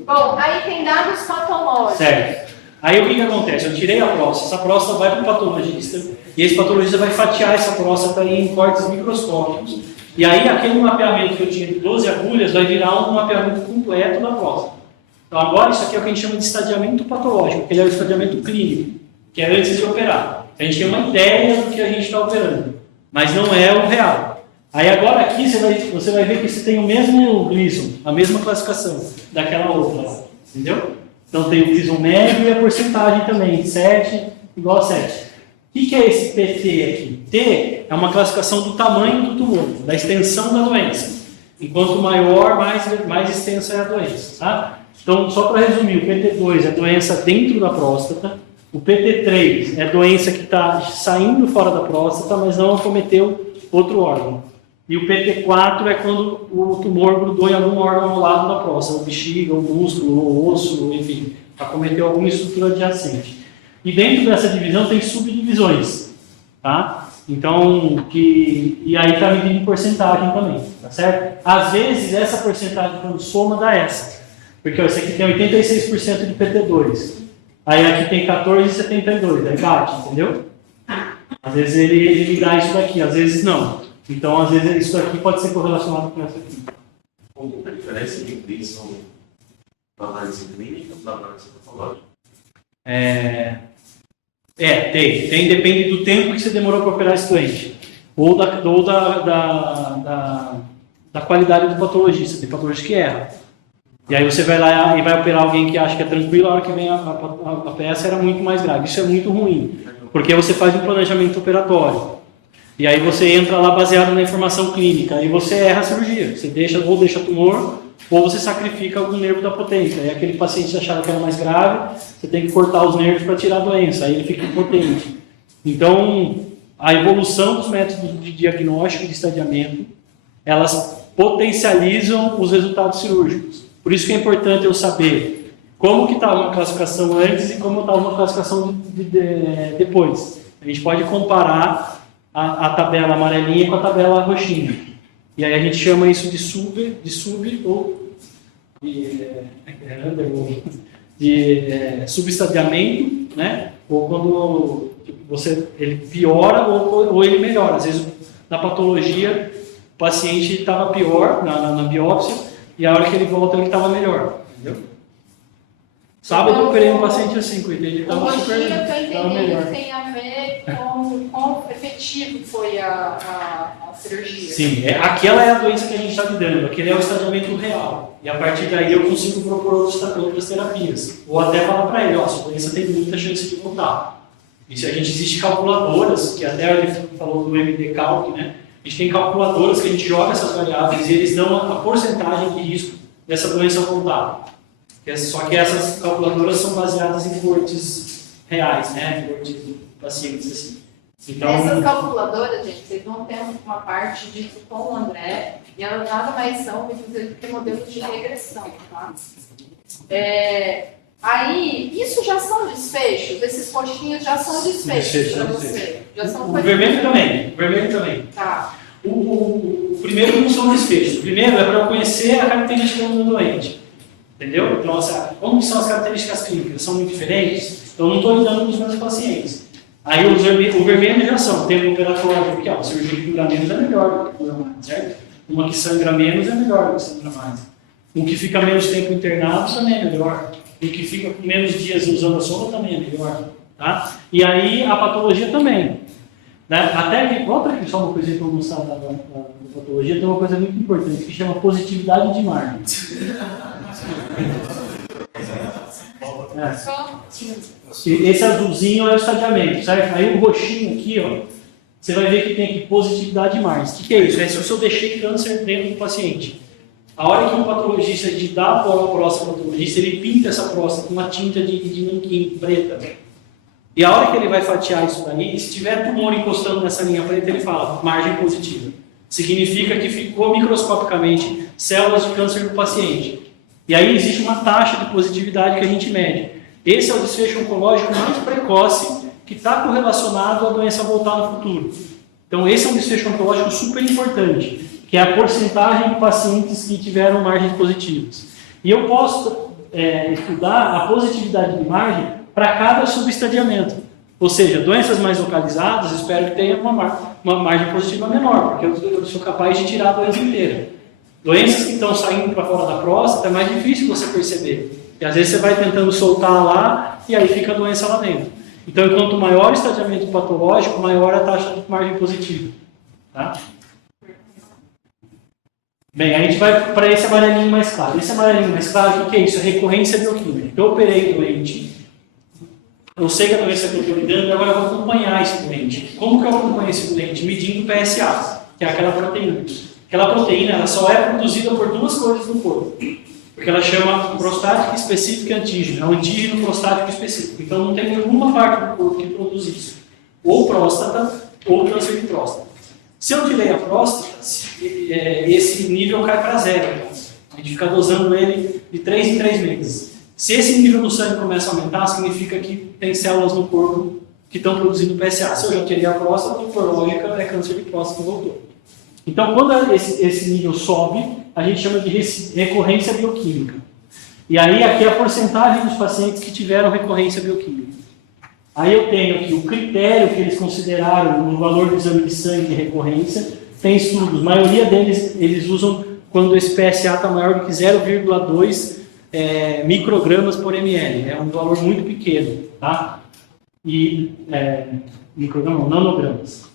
Bom, aí tem dados patológicos. Certo. Aí o que acontece? Eu tirei a próstata, essa próstata vai para o patologista, e esse patologista vai fatiar essa próstata em cortes microscópicos. E aí aquele mapeamento que eu tinha de 12 agulhas vai virar um mapeamento completo da próstata. Então agora isso aqui é o que a gente chama de estadiamento patológico, que ele é o estadiamento clínico, que é antes de operar. A gente tem uma ideia do que a gente está operando, mas não é o real. Aí agora aqui você vai ver que você tem o mesmo Gleason, a mesma classificação daquela outra, entendeu? Então tem o Gleason médio e a porcentagem também, 7 igual a 7. O que é esse PT aqui? T é uma classificação do tamanho do tumor, da extensão da doença. Enquanto maior, mais extensa é a doença. Tá? Então, só para resumir, o PT2 é doença dentro da próstata, o PT3 é doença que está saindo fora da próstata, mas não acometeu outro órgão. E o PT4 é quando o tumor grudou em algum órgão ao lado da próstata, ou bexiga, ou músculo, ou osso, enfim, acometeu alguma estrutura adjacente. E dentro dessa divisão tem subdivisões, tá? Então, e aí está medido em porcentagem também, tá certo? Às vezes, essa porcentagem, quando soma, dá essa. Porque esse aqui tem 86% de PT2. Aí aqui tem 14,72, aí bate, entendeu? Às vezes ele me dá isso daqui, às vezes não. Então, às vezes, isso aqui pode ser correlacionado com essa aqui. Qual a diferença de Gleason na análise clínica ou na análise patológica? Tem, depende do tempo que você demorou para operar esse doente. Ou da qualidade do patologista. Tem patologista que erra. E aí você vai lá e vai operar alguém que acha que é tranquilo, a hora que vem a peça era muito mais grave. Isso é muito ruim, porque você faz um planejamento operatório. E aí você entra lá baseado na informação clínica, e você erra a cirurgia. Você deixa tumor, ou você sacrifica algum nervo da potência. Aí aquele paciente achava que era mais grave, você tem que cortar os nervos para tirar a doença, aí ele fica impotente. Então, a evolução dos métodos de diagnóstico e de estadiamento, elas potencializam os resultados cirúrgicos. Por isso que é importante eu saber como que está uma classificação antes e como está uma classificação depois. A gente pode comparar a tabela amarelinha com a tabela roxinha. E aí a gente chama isso de sub ou de subestadiamento, né? Ou quando ele piora ou ele melhora. Às vezes na patologia o paciente estava pior na biópsia e a hora que ele volta ele estava melhor, entendeu? Sábado eu operei um paciente assim, coitado, ele estava super melhor. Tem a ver com quão efetivo foi a cirurgia. Sim, aquela é a doença que a gente está lidando, aquele é o estadiamento real. E a partir daí eu consigo propor outras terapias. Ou até falar para ele, ó, sua doença tem muita chance de voltar. E se a gente existe calculadoras, que até ele falou do MD Calc, né? A gente tem calculadoras que a gente joga essas variáveis e eles dão a porcentagem de risco dessa doença voltar. Só que essas calculadoras são baseadas em cortes reais, né? Cortes de pacientes, assim. Então, essas calculadoras, gente, vocês vão ter uma parte disso com o André, e elas nada mais são, inclusive, que modelos de regressão, tá? Aí, isso já são desfechos? Esses roxinhos já são desfechos para você? Já são o vermelho também. Tá. O primeiro não são desfechos. O primeiro é para eu conhecer a característica do doente. Entendeu? Então, como são as características clínicas? São muito diferentes? Eu não estou lidando com os meus pacientes. Aí o vermelho já são tempo operatório, porque a cirurgia que dura menos é melhor do que dura mais, certo? Uma que sangra menos é melhor do que sangra mais. Um que fica menos tempo internado também é melhor. Um que fica com menos dias usando a sonda também é melhor. Tá? E aí a patologia também. Né? Até que, volta aqui só uma coisa para eu mostrar da patologia, tem uma coisa muito importante que chama positividade de margem. Esse azulzinho é o estadiamento, certo? Aí o roxinho aqui, ó, você vai ver que tem aqui positividade de margem. O que é isso? É se eu deixei câncer dentro do paciente. A hora que um patologista de dar a próstata patologista, ele pinta essa próstata com uma tinta de nanquim preta. E a hora que ele vai fatiar isso daí, se tiver tumor encostando nessa linha preta, ele fala margem positiva. Significa que ficou microscopicamente células de câncer do paciente. E aí existe uma taxa de positividade que a gente mede. Esse é o desfecho oncológico mais precoce que está correlacionado à doença voltar no futuro. Então esse é um desfecho oncológico super importante, que é a porcentagem de pacientes que tiveram margens positivas. E eu posso estudar a positividade de margem para cada subestadiamento. Ou seja, doenças mais localizadas, espero que tenha uma margem positiva menor, porque eu sou capaz de tirar a doença inteira. Doenças que estão saindo para fora da próstata é mais difícil você perceber. E às vezes você vai tentando soltar lá e aí fica a doença lá dentro. Então, quanto maior o estadiamento patológico, maior a taxa de margem positiva. Tá? Bem, a gente vai para esse amarelinho mais claro. Esse amarelinho mais claro, o que é isso? É recorrência bioquímica. Eu operei o doente, eu sei que a doença que eu estou lidando, agora eu vou acompanhar esse doente. Como que eu acompanho esse doente? Medindo o PSA, que é aquela proteína. Aquela proteína ela só é produzida por duas coisas no corpo. Porque ela chama prostática específica antígeno. É um antígeno prostático específico. Então não tem nenhuma parte do corpo que produz isso. Ou próstata, ou câncer de próstata. Se eu tirei a próstata, esse nível cai para zero. A gente fica dosando ele de 3 em 3 meses. Se esse nível do sangue começa a aumentar, significa que tem células no corpo que estão produzindo PSA. Se eu já tirei a próstata, por lógica, é câncer de próstata que voltou. Então, quando esse nível sobe, a gente chama de recorrência bioquímica. E aí, aqui é a porcentagem dos pacientes que tiveram recorrência bioquímica. Aí eu tenho aqui o critério que eles consideraram no valor do exame de sangue de recorrência. Tem estudos, a maioria deles eles usam quando esse PSA está maior do que 0,2 microgramas por ml. É um valor muito pequeno, tá? E microgramas, não, nanogramas.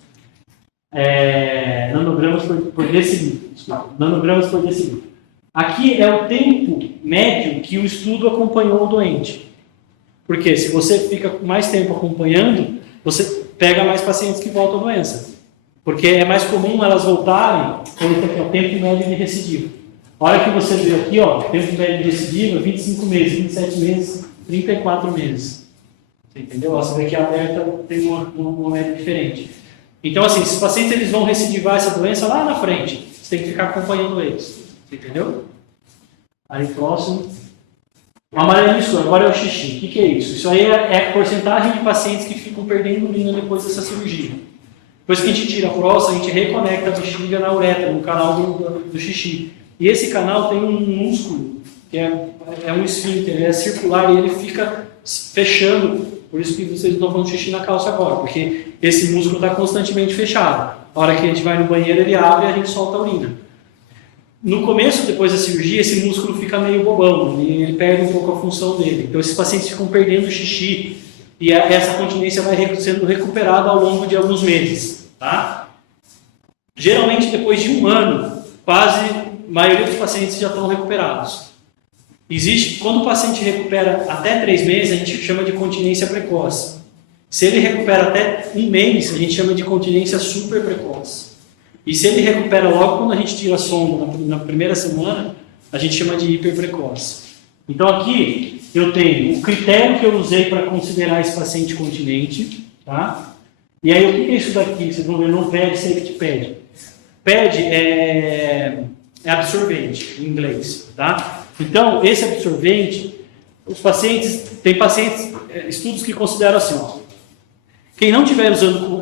Nanogramas por decilitro. Nanogramas por decilitro. Aqui é o tempo médio que o estudo acompanhou o doente. Porque se você fica mais tempo acompanhando, você pega mais pacientes que voltam à doença. Porque é mais comum elas voltarem quando tem o tempo médio de recidiva. A hora que você vê aqui, ó, tempo médio de recidiva, 25 meses, 27 meses, 34 meses. Você entendeu? Você vê que a alerta tem uma média diferente. Então, assim, esses pacientes eles vão recidivar essa doença lá na frente. você tem que ficar acompanhando eles. Você entendeu? Aí, próximo. O amarelinho escuro, agora é o xixi. O que é isso? Isso aí é a porcentagem de pacientes que ficam perdendo urina depois dessa cirurgia. Depois que a gente tira a próstata, a gente reconecta a bexiga na uretra, no canal do xixi. E esse canal tem um músculo, que é um esfíncter, ele é circular e ele fica fechando. Por isso que vocês não estão falando xixi na calça agora, porque esse músculo está constantemente fechado. A hora que a gente vai no banheiro, ele abre e a gente solta a urina. No começo, depois da cirurgia, esse músculo fica meio bobão, ele perde um pouco a função dele. Então, esses pacientes ficam perdendo xixi e essa continência vai sendo recuperada ao longo de alguns meses. Tá? Geralmente, depois de um ano, quase a maioria dos pacientes já estão recuperados. Quando o paciente recupera até 3 meses, a gente chama de continência precoce. Se ele recupera até 1 mês, a gente chama de continência super precoce. E se ele recupera logo quando a gente tira a sonda, na primeira semana, a gente chama de hiperprecoce. Então aqui eu tenho o critério que eu usei para considerar esse paciente continente. Tá? E aí o que é isso daqui? Vocês vão ver no PED, safety pad. PED é absorvente, em inglês. Tá? Então, esse absorvente, tem pacientes, estudos que consideram assim, ó, quem não estiver usando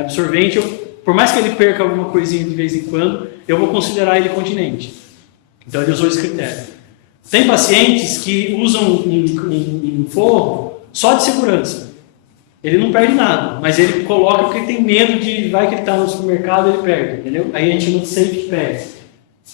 absorvente, por mais que ele perca alguma coisinha de vez em quando, eu vou considerar ele continente. Então, ele usou esse critério. Tem pacientes que usam um forro só de segurança. Ele não perde nada, mas ele coloca porque ele tem medo de, vai que ele está no supermercado, ele perde, entendeu? Aí a gente chama de safety pad.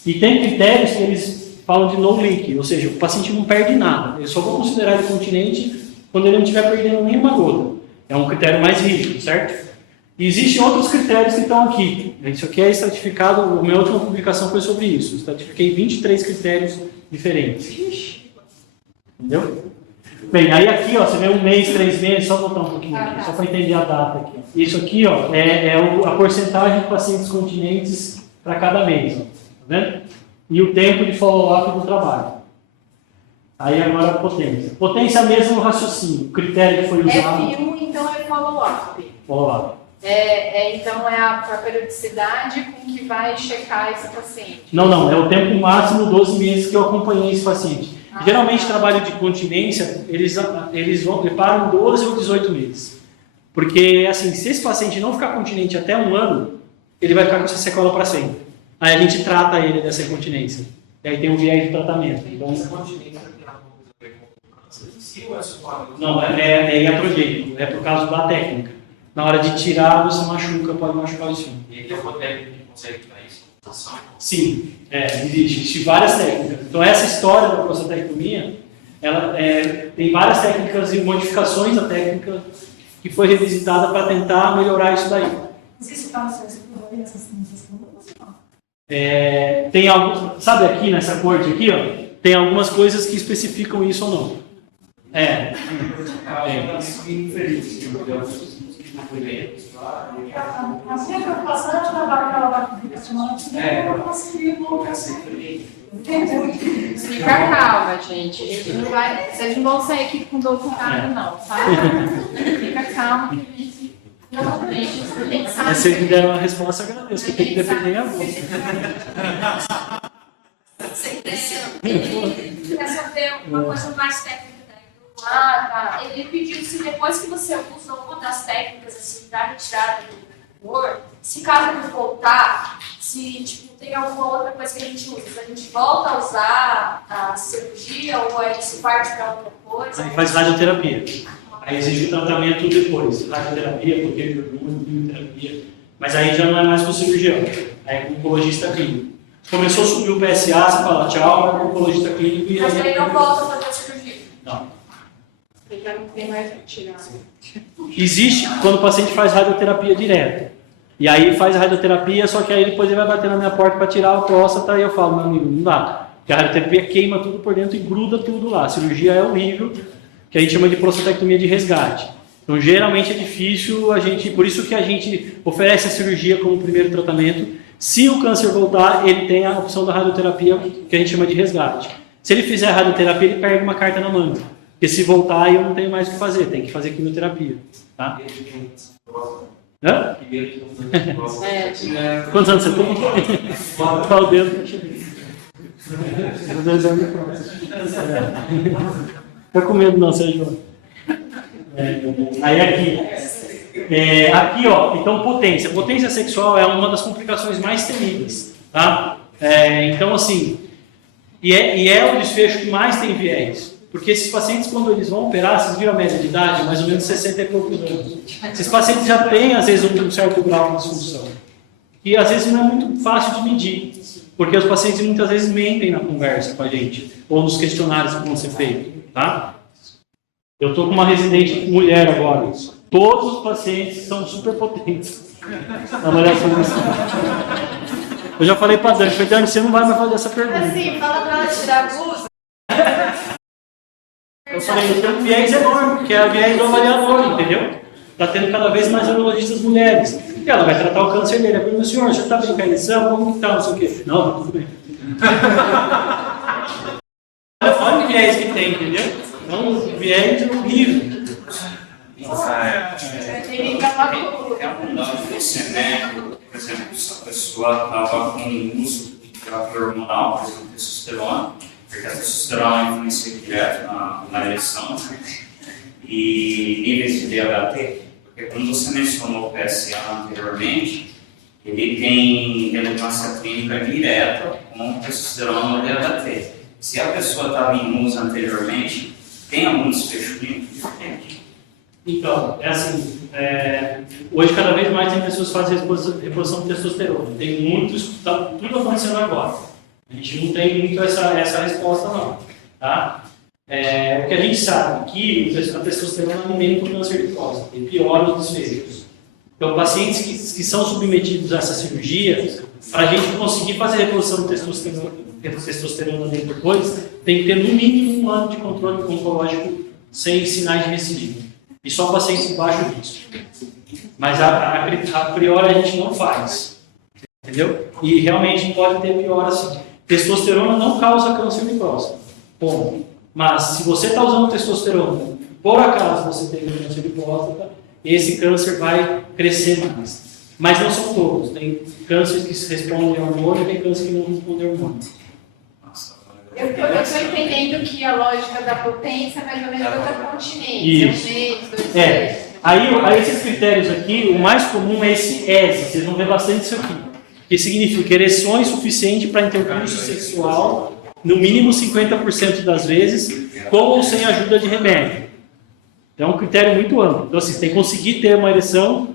E tem critérios que eles falam de no leak, ou seja, o paciente não perde nada. Eu só vou considerar ele continente quando ele não estiver perdendo nenhuma gota. É um critério mais rígido, certo? E existem outros critérios que estão aqui. Isso aqui é estratificado, a minha última publicação foi sobre isso. Eu estratifiquei 23 critérios diferentes. Entendeu? Bem, aí aqui, ó, você vê 1 mês, 3 meses, só voltar um pouquinho aqui, só para entender a data aqui. Isso aqui, ó, a porcentagem de pacientes continentes para cada mês, ó, tá vendo? E o tempo de follow-up do trabalho. Aí agora a potência. Potência é mesmo no raciocínio, o critério que foi usado. F1, então, é follow-up. Follow-up. Então, é a periodicidade com que vai checar esse paciente. Não, é o tempo máximo 12 meses que eu acompanhei esse paciente. Geralmente, trabalho de continência, eles preparam 12 ou 18 meses. Porque, assim, se esse paciente não ficar continente até 1 ano, ele vai ficar com essa sequela para sempre. Aí a gente trata ele dessa incontinência. E aí tem um viés de tratamento. Então, essa continência tem alguma coisa a ver com câncer? Ou é só? Não, é iatrogênico, é por causa da técnica. Na hora de tirar, você machuca, pode machucar o esfíncter. E tem uma técnica que consegue tirar isso? Sim, existe várias técnicas. Então essa história da prostatectomia, ela tem várias técnicas e modificações da técnica que foi revisitada para tentar melhorar isso daí. Existe para os seus essas tem algo, sabe aqui nessa corte aqui, ó, tem algumas coisas que especificam isso ou não. A minha preocupação é trabalhar aquela vaca eu não consegui Fica calma, gente. Vocês não vão sair aqui com doutorado, não, tá? Fica calma que Mas vocês me deram a resposta, eu agradeço, que eu tenho que defender a voz. Sem pressão. Quer saber uma coisa mais técnica. Tá. Ele pediu se depois que você usa uma das técnicas assim, da retirada do tumor, se caso ele voltar, se tipo, tem alguma outra coisa que a gente usa, se a gente volta a usar a cirurgia ou a gente se parte para outra coisa. Aí faz radioterapia. Aí existe o tratamento depois, radioterapia, bloqueio de hormônio, quimioterapia. Mas aí já não é mais com o cirurgião, aí é com o oncologista clínico. Começou a subir o PSA, você fala tchau, vai com o oncologista clínico e mas aí não volta a fazer a cirurgia. Não. Ele já não tem mais que tirar. Existe quando o paciente faz radioterapia direto. E aí faz a radioterapia, só que aí depois ele vai bater na minha porta para tirar a próstata e eu falo, meu amigo, não dá. Porque a radioterapia queima tudo por dentro e gruda tudo lá. A cirurgia é horrível, que a gente chama de prostatectomia de resgate. Então geralmente é difícil, por isso que a gente oferece a cirurgia como primeiro tratamento. Se o câncer voltar, ele tem a opção da radioterapia, que a gente chama de resgate. Se ele fizer a radioterapia, ele perde uma carta na manga. Porque se voltar, eu não tenho mais o que fazer, tem que fazer quimioterapia. Tá? Hã? É, Quantos anos você tem? Qual o dedo? Fica com medo não, Sérgio. Aí aqui, ó, então potência. Potência sexual é uma das complicações mais temíveis, tá? Então, assim, e é o desfecho que mais tem viés. Porque esses pacientes, quando eles vão operar, vocês viram a média de idade, mais ou menos 60 e poucos anos. Esses pacientes já têm, às vezes, um certo grau de disfunção. E, às vezes, não é muito fácil de medir. Porque os pacientes, muitas vezes, mentem na conversa com a gente. Ou nos questionários que vão ser feitos, tá? Eu estou com uma residente mulher agora. Todos os pacientes são super potentes. Avaliação isso. Eu já falei para a Dani, Dani, você não vai mais fazer essa pergunta. assim, fala pra ela tirar a blusa. Eu falei, eu tenho um viés enorme, porque é o viés do avaliador, entendeu? Está tendo cada vez mais urologistas mulheres. E ela vai tratar o câncer dele. Eu pergunto, senhor, você está brincando em exame? Como que está? Não sei o quê. Não, tudo bem. Olha o viés que tem, entendeu? Então, o viés é horrível. É um dado você médico, por exemplo, se a pessoa estava com um uso de terapia hormonal, por exemplo, testosterona, porque a testosterona influencia direto na ereção, e níveis de DHT, porque quando você mencionou o PSA anteriormente, ele tem relevância clínica direta com testosterona no DHT. Se a pessoa estava em uso anteriormente, tem algum desfecho clínico diferente? Então, é assim, hoje cada vez mais tem pessoas que fazem reposição de testosterona. Tem muitos, está tudo acontecendo agora. A gente não tem muito essa resposta não, tá? O que a gente sabe que a testosterona alimenta o câncer de próstata e piora os desfechos. Então, pacientes que são submetidos a essa cirurgia, para a gente conseguir fazer reposição de testosterona depois, tem que ter no mínimo 1 ano de controle oncológico sem sinais de recidiva. E só pacientes de baixo risco. Mas a priori a gente não faz. Entendeu? E realmente pode ter piora sim. Testosterona não causa câncer de próstata. Bom, mas se você está usando testosterona, por acaso você teve câncer de próstata, esse câncer vai crescer mais. Mas não são todos. Tem cânceres que respondem ao hormônio e tem câncer que não respondem ao hormônio. Eu estou entendendo que a lógica da potência é mais ou menos da continência. Isso. 1 mês, 2 meses. Aí esses critérios aqui, o mais comum é esse ESE. Vocês vão ver bastante isso aqui. Que significa ereções suficiente para intercurso sexual, no mínimo 50% das vezes, com ou sem ajuda de remédio. Então é um critério muito amplo. Então assim, você tem que conseguir ter uma ereção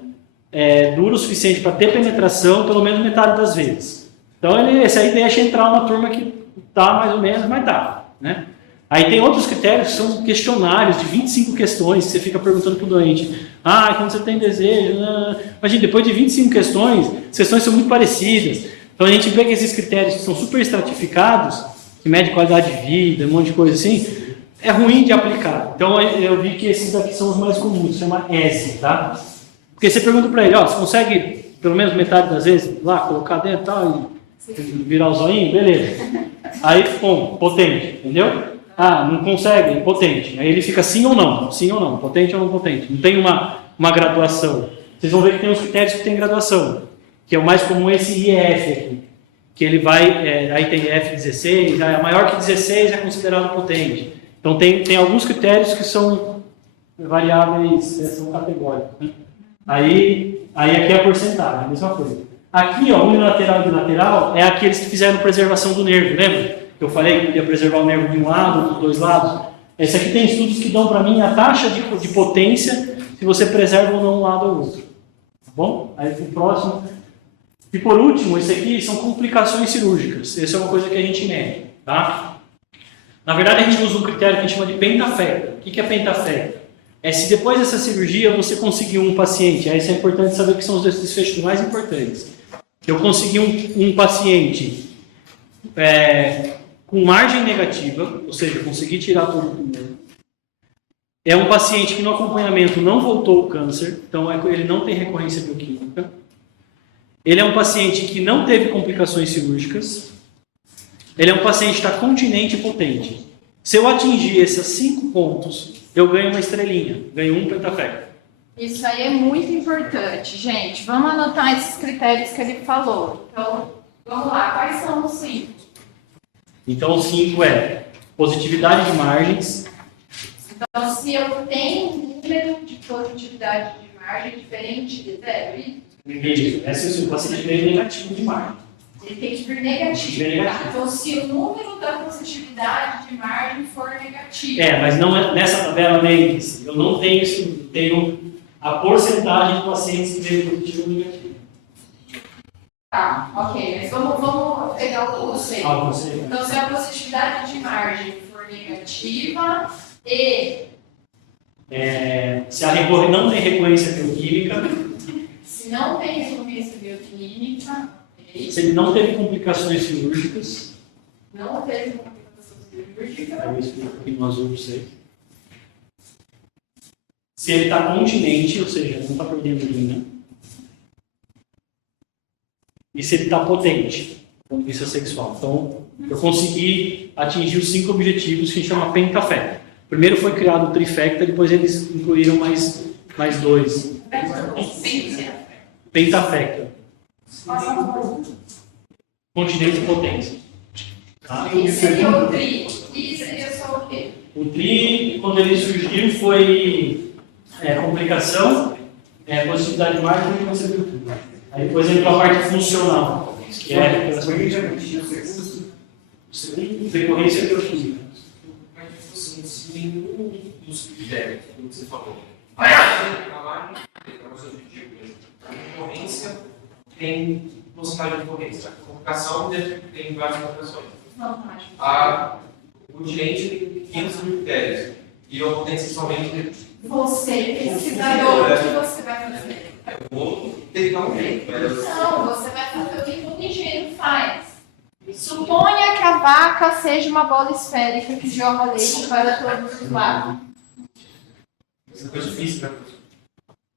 dura o suficiente para ter penetração, pelo menos metade das vezes. Então esse aí deixa entrar uma turma que está mais ou menos, mas tá, né? Aí tem outros critérios que são questionários de 25 questões que você fica perguntando para o doente. Quando você tem desejo... Imagina, depois de 25 questões, as questões são muito parecidas. Então a gente vê que esses critérios que são super estratificados, que mede qualidade de vida, um monte de coisa assim, é ruim de aplicar. Então eu vi que esses daqui são os mais comuns, chama ESE, tá? Porque você pergunta para ele, você consegue, pelo menos metade das vezes, lá, colocar dentro e tal, e virar o zoinho? Beleza. Aí, potente, entendeu? Não consegue, potente. Aí ele fica sim ou não, potente ou não potente. Não tem uma graduação. Vocês vão ver que tem uns critérios que tem graduação, que é o mais comum esse IEF aqui, que ele vai, aí tem F16, aí maior que 16 é considerado potente. Então tem alguns critérios que são variáveis, são categóricos, né? Aí aqui é a porcentagem, a mesma coisa. Aqui, unilateral e bilateral, é aqueles que fizeram preservação do nervo, lembra? Eu falei que podia preservar o nervo de um lado, dos dois lados. Esse aqui tem estudos que dão para mim a taxa de potência se você preserva ou não um lado ou outro. Tá bom? Aí o próximo. E por último, esse aqui são complicações cirúrgicas. Essa é uma coisa que a gente mede, tá? Na verdade, a gente usa um critério que a gente chama de pentafecta. O que é pentafecta? É se depois dessa cirurgia você conseguir um paciente, aí isso é importante saber que são os desfechos mais importantes. Eu consegui um paciente com margem negativa, ou seja, consegui tirar todo o tumor. É um paciente que no acompanhamento não voltou o câncer, então ele não tem recorrência bioquímica. Ele é um paciente que não teve complicações cirúrgicas. Ele é um paciente que está continente e potente. Se eu atingir esses 5 pontos, eu ganho uma estrelinha, ganho um pentafecta. Isso aí é muito importante, gente. Vamos anotar esses critérios que ele falou. Então, vamos lá. Quais são os 5? Então, o 5 é positividade de margens. Então, se eu tenho um número de positividade de margem diferente de 0, Isso. Esse é o paciente meio negativo de margem. ele tem que vir negativo. Tá? Então, se o número da positividade de margem for negativo. Mas não é nessa tabela, lembre-se, eu não tenho isso, eu tenho a porcentagem de pacientes que veio positivo ou negativo. Tá, ok. Mas vamos pegar o conceito. Ah, o conceito. Então, se a positividade de margem for negativa e se a não tem recorrência bioquímica, se não tem recorrência bioquímica, se ele não teve complicações cirúrgicas, não teve complicação cirúrgica, eu explico aqui no azul para você. Se ele está continente, ou seja, não está perdendo urina. E se ele está potente, do ponto de vista sexual. Então, eu consegui atingir os 5 objetivos que a gente chama pentafecta. Primeiro foi criado o trifecta, depois eles incluíram mais 2. Pentafecta. Continência e potência. Tá? E seria o tri? E seria só o quê? O tri, quando ele surgiu, foi complicação, positividade de margem e recorrência bioquímica. Aí depois entrou a parte funcional, que é a segundo, recorrência bioquímica. Dos critérios que você falou. Recorrência tem possibilidade de recorrência. A complicação tem várias complicações. O direito tem 500 critérios. E a potência somente. Você, pesquisador, o que você vai fazer? Eu vou pegar um jeito. Não, você vai fazer o que todo engenheiro faz. Suponha que a vaca seja uma bola esférica que jorra leite para todos os lados. Isso é coisa difícil, né?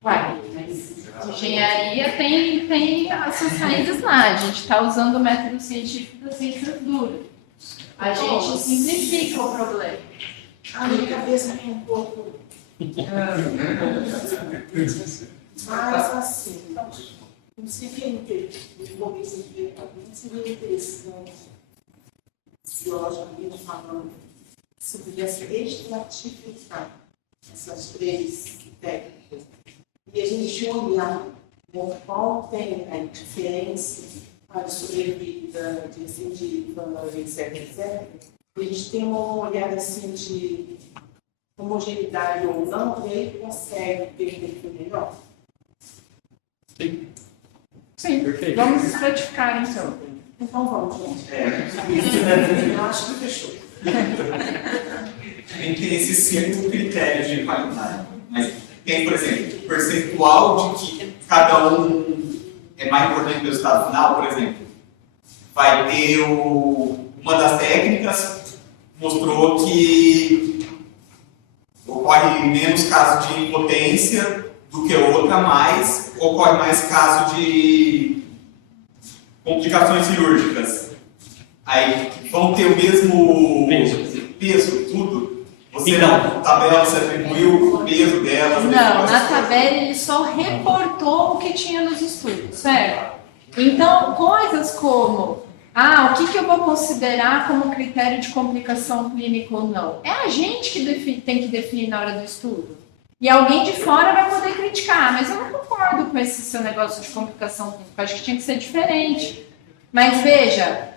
Vai, mas engenharia tem as suas saídas lá. A gente está usando o método científico das ciências duras. A gente simplifica o problema. A minha cabeça tem um pouco. Mas assim, não seria interessante, biologicamente falando, se pudesse estratificar essas 3 técnicas e a gente olhar qual tem a diferença para sobrevida, de recidiva, etc, etc. A gente tem uma olhada assim de homogeneidade ou não, e aí consegue perceber melhor. Sim, perfeito. Vamos estratificar então. Então vamos, gente. Eu acho que fechou. A gente tem esses 5 critérios de qualidade. Mas tem, por exemplo, o percentual de que cada um é mais importante que o resultado final, por exemplo. Vai ter uma das técnicas mostrou que ocorre menos caso de impotência do que outra, mas ocorre mais caso de complicações cirúrgicas. Aí vão ter o mesmo peso tudo? Você na tabela você atribuiu o peso delas? Não, na tabela ele só reportou o que tinha nos estudos, certo? Então, coisas como, o que eu vou considerar como critério de complicação clínica ou não? É a gente que tem que definir na hora do estudo. E alguém de fora vai poder criticar, mas eu não concordo com esse seu negócio de complicação clínica, eu acho que tinha que ser diferente. Mas veja,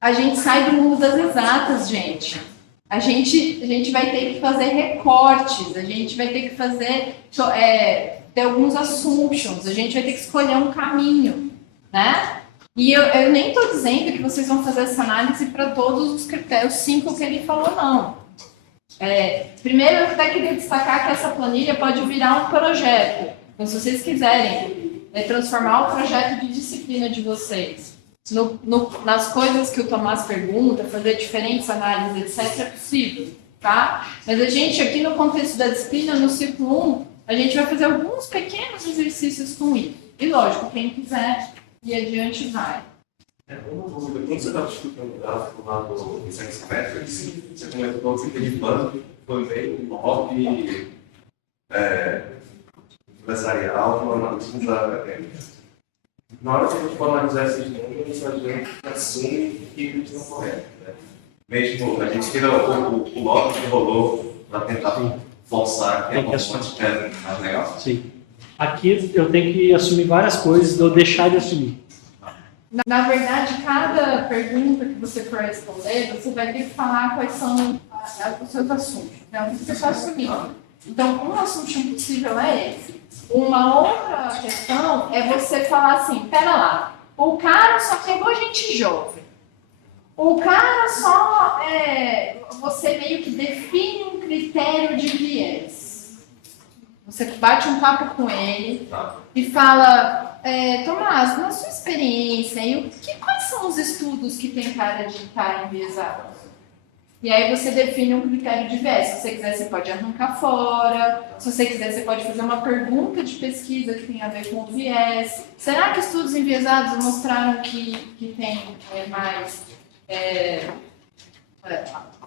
a gente sai do mundo das exatas, gente. A gente vai ter que fazer recortes, a gente vai ter que fazer ter alguns assumptions, a gente vai ter que escolher um caminho, né? E eu nem estou dizendo que vocês vão fazer essa análise para todos os critérios, 5 que ele falou, não. Primeiro, eu até queria destacar que essa planilha pode virar um projeto. Então, se vocês quiserem transformar o projeto de disciplina de vocês nas coisas que o Tomás pergunta, fazer diferentes análises, etc., é possível, tá? Mas a gente, aqui no contexto da disciplina, no ciclo 1, a gente vai fazer alguns pequenos exercícios com isso. E, lógico, quem quiser ir adiante, vai. Uma dúvida, quando você estava discutindo o gráfico lá do Science Metrics, você comentou que aquele banco foi meio 9 empresarial, uma análise da acadêmica. Na hora que a gente for analisar esses números, a gente assume que eles estão corretos. Né? Mesmo a gente tira o lote que rolou para tentar forçar que é uma fonte mais legal. Sim. Aqui eu tenho que assumir várias coisas ou deixar de assumir. Na verdade, cada pergunta que você for responder, você vai ter que falar quais são os seus assuntos, né? O que você está assumindo. Então, um assunto possível é esse. Uma outra questão é você falar assim, pera lá, o cara só pegou gente jovem. O cara só, você meio que define um critério de viés. Você bate um papo com ele e fala, Tomás, na sua experiência, quais são os estudos que tem cara de estar enviesados? E aí você define um critério de viés. Se você quiser, você pode arrancar fora. Se você quiser, você pode fazer uma pergunta de pesquisa que tem a ver com o viés. Será que estudos enviesados mostraram que tem mais...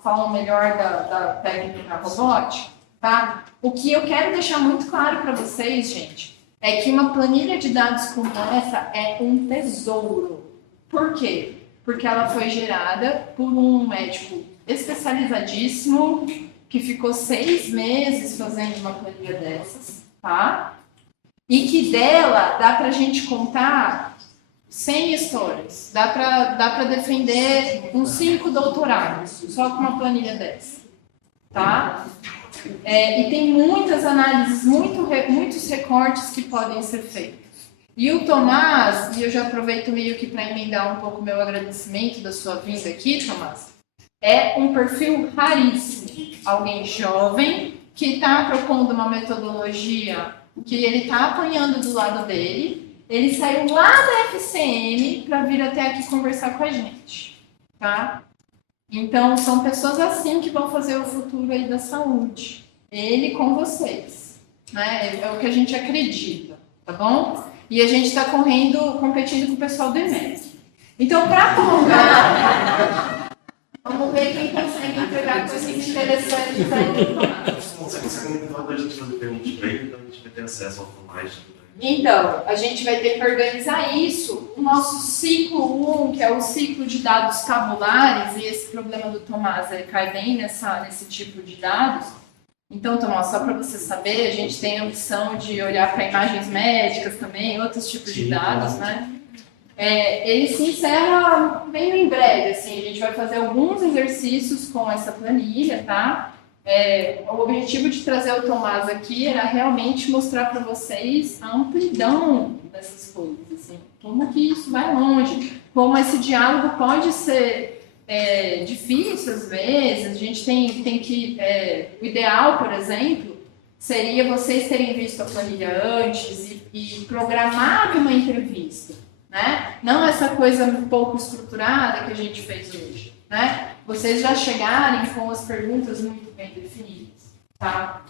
falam melhor da técnica robótica? Tá? O que eu quero deixar muito claro para vocês, gente, é que uma planilha de dados como essa é um tesouro. Por quê? Porque ela foi gerada por um médico especializadíssimo que ficou 6 meses fazendo uma planilha dessas, tá? E que dela dá pra gente contar 100 histórias. Dá pra defender uns 5 doutorados só com uma planilha dessa, tá? E tem muitas análises, muitos recortes que podem ser feitos. E o Tomás, e eu já aproveito meio que para emendar um pouco o meu agradecimento da sua vinda aqui, Tomás, é um perfil raríssimo. Alguém jovem que está propondo uma metodologia que ele está apanhando do lado dele. Ele saiu lá da FCM para vir até aqui conversar com a gente, tá? Então, são pessoas assim que vão fazer o futuro aí da saúde. Ele com vocês, né? É o que a gente acredita, tá bom? E a gente está competindo com o pessoal do EMEC. Então, para prolongar, vamos ver quem consegue entregar coisas interessantes para ele. Quando a gente fazer perguntas para ele, então a gente vai ter acesso ao Tomás. Então, a gente vai ter que organizar isso. O nosso ciclo 1, que é o ciclo de dados tabulares, e esse problema do Tomás cai bem nesse tipo de dados. Então, Tomás, só para você saber, a gente tem a opção de olhar para imagens médicas também, outros tipos de dados, né? Ele se encerra meio em breve, assim, a gente vai fazer alguns exercícios com essa planilha, tá? O objetivo de trazer o Tomás aqui era realmente mostrar para vocês a amplidão dessas coisas, assim, como que isso vai longe, como esse diálogo pode ser difícil às vezes. A gente tem que... o ideal, por exemplo, seria vocês terem visto a planilha antes e programado uma entrevista, né? Não essa coisa um pouco estruturada que a gente fez hoje, né? Vocês já chegarem com as perguntas muito bem definidas, tá?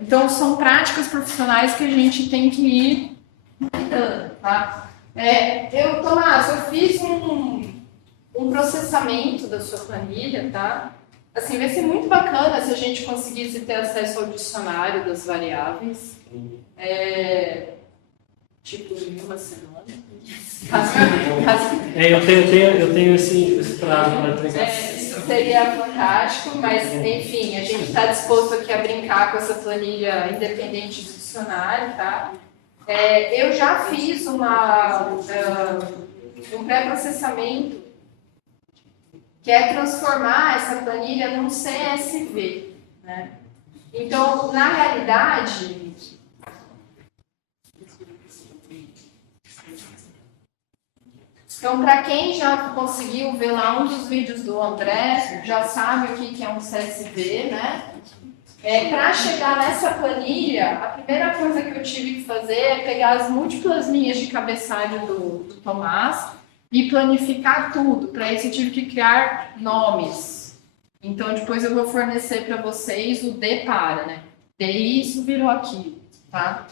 Então, são práticas profissionais que a gente tem que ir mudando, tá? Tomás, eu fiz um processamento da sua planilha, tá? Assim, vai ser muito bacana se a gente conseguisse ter acesso ao dicionário das variáveis. Tipo, em uma semana. Eu tenho esse prazo para entregar. Seria fantástico, mas, enfim, a gente está disposto aqui a brincar com essa planilha independente do dicionário, tá? Eu já fiz um pré-processamento que é transformar essa planilha num CSV, né? Então, na realidade... Então, para quem já conseguiu ver lá um dos vídeos do André, já sabe o que é um CSV, né? Para chegar nessa planilha, a primeira coisa que eu tive que fazer é pegar as múltiplas linhas de cabeçalho do Tomás e planificar tudo. Para isso, eu tive que criar nomes. Então, depois eu vou fornecer para vocês o D para, né? D isso virou aquilo, tá?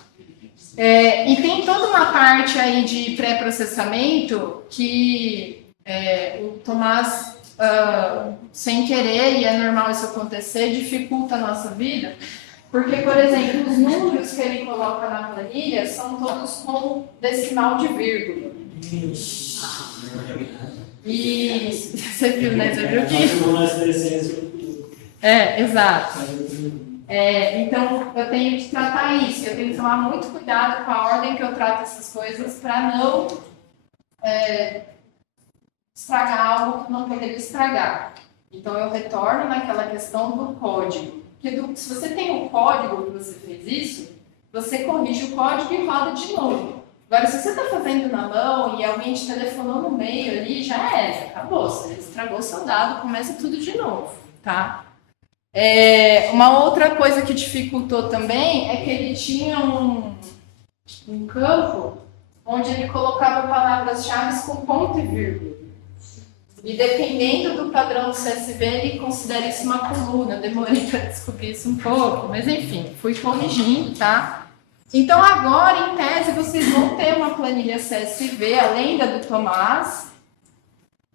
E tem toda uma parte aí de pré-processamento que o Tomás, sem querer, e é normal isso acontecer, dificulta a nossa vida, Porque, por exemplo, os números que ele coloca na planilha são todos com decimal de vírgula. E você viu, né? Você viu que... exato. Então, eu tenho que tratar isso. Eu tenho que tomar muito cuidado com a ordem que eu trato essas coisas para não estragar algo que não poderia estragar. Então, eu retorno naquela questão do código. Porque se você tem o código que você fez isso, você corrige o código e roda de novo. Agora, se você está fazendo na mão e alguém te telefonou no meio ali, já era, acabou. Você estragou o seu dado, começa tudo de novo, tá? Uma outra coisa que dificultou também é que ele tinha um campo onde ele colocava palavras-chave com ponto e vírgula. E dependendo do padrão do CSV, ele considera isso uma coluna. Eu demorei para descobrir isso um pouco, mas enfim, fui corrigindo, tá? Então agora, em tese, vocês vão ter uma planilha CSV, além da do Tomás,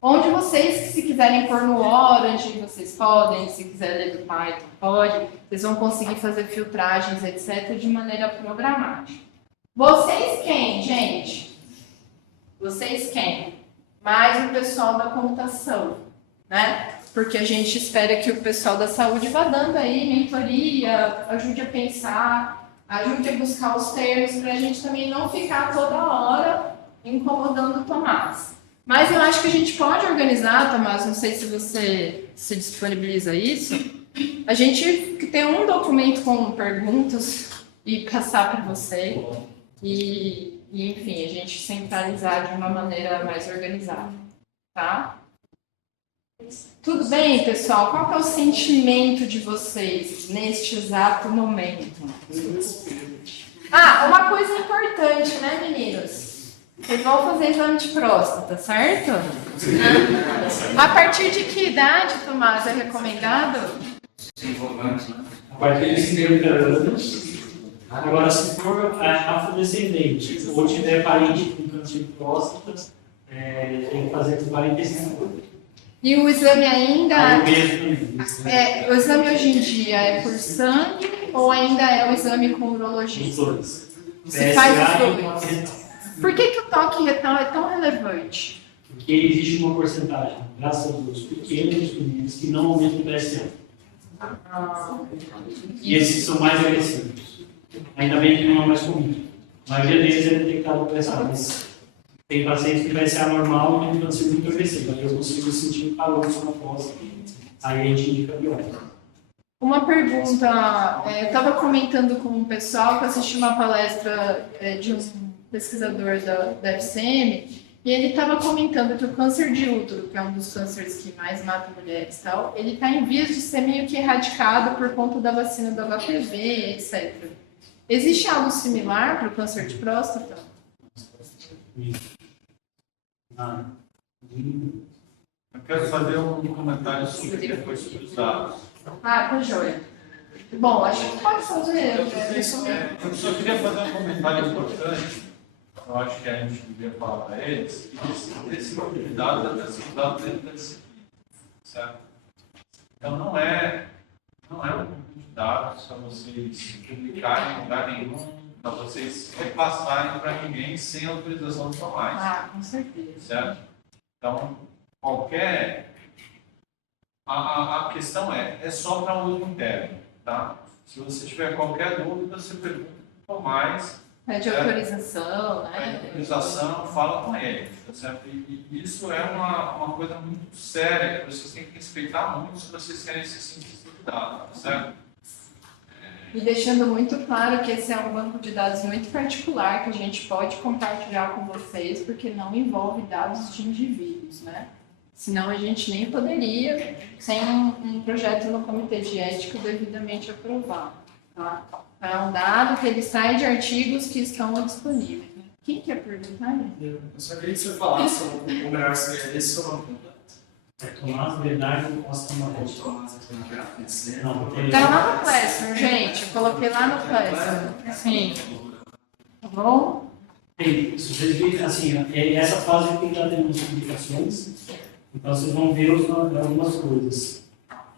onde vocês, se quiserem pôr no Orange, vocês podem, se quiserem ler do Python, pode. Vocês vão conseguir fazer filtragens, etc., de maneira programática. Vocês quem, gente? Vocês quem? Mais o pessoal da computação, né? Porque a gente espera que o pessoal da saúde vá dando aí mentoria, ajude a pensar, ajude a buscar os termos, para a gente também não ficar toda hora incomodando o Tomás. Mas eu acho que a gente pode organizar, Tomás, não sei se você se disponibiliza isso, a gente ter um documento com perguntas e passar para você e, enfim, a gente centralizar de uma maneira mais organizada, tá? Tudo bem, pessoal? Qual que é o sentimento de vocês neste exato momento? Uma coisa importante, né, meninos? Vocês vão fazer exame de próstata, certo? A partir de que idade, Tomás, é recomendado? A partir de 50 anos. Agora, se for afrodescendente ou tiver parente com câncer de próstata, tem que fazer com 45 anos. E o exame ainda... o exame hoje em dia é por sangue ou ainda é o exame com urologista? Você faz os dois. Por que o toque retal é tão relevante? Porque existe uma porcentagem, graças a Deus, pequena dos meninos que não aumentam o PSA. E esses são mais agressivos. Ainda bem que não é mais comum. A maioria deles é detectado por PSA, mas tem pacientes que PSA normal e tem câncer muito agressivo. Aí eu consigo sentir um calor na próstata. Aí a gente indica biópsia. Uma pergunta, eu estava comentando com um pessoal que assisti uma palestra de um pesquisador da FCM, e ele estava comentando que o câncer de útero, que é um dos cânceres que mais mata mulheres e tal, ele está em vias de ser meio que erradicado por conta da vacina do HPV, etc. Existe algo similar para o câncer de próstata? Eu quero fazer um comentário sobre depois sobre os dados. Tá joia. Bom, acho que pode fazer. Eu só queria fazer um comentário importante. Eu acho que a gente devia falar para eles. Esse grupo de dados é usado dentro da disciplina, certo? Então não é um grupo de dados para vocês publicarem em lugar nenhum, para vocês repassarem para ninguém sem autorização do Tomás. Com certeza. Certo? Então, a questão é só para uso interno, tá? Se você tiver qualquer dúvida, você pergunta para o Tomás. Pede autorização, né? Pede autorização, fala com ele, tá certo? E isso é uma coisa muito séria, que vocês têm que respeitar muito se vocês querem ser cientistas de dados, tá certo? E deixando muito claro que esse é um banco de dados muito particular, que a gente pode compartilhar com vocês, porque não envolve dados de indivíduos, né? Senão a gente nem poderia, sem um projeto no comitê de ética devidamente aprovado, tá? É um dado que ele sai de artigos que estão disponíveis. Quem quer perguntar? Eu só queria que você falasse um pouco melhor esse seu nome completo. Tomás Bernardo Costa Marretti. Tá lá no Classroom, gente. Eu coloquei lá no Classroom. Sim. Tá bom? Tem, vocês viram, assim, essa fase que já temos publicações, então vocês vão ver algumas coisas.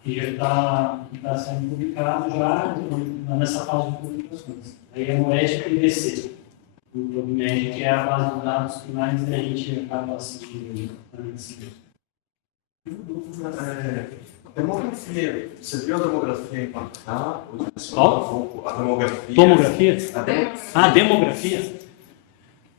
que já está sendo publicado já nessa fase de publicações. Aí a Moretti e IDC, o PubMed, que é a base de dados que mais a gente acaba assistindo. Demografia, você viu a demografia impactar? Qual? A demografia. Tomografia? Demografia?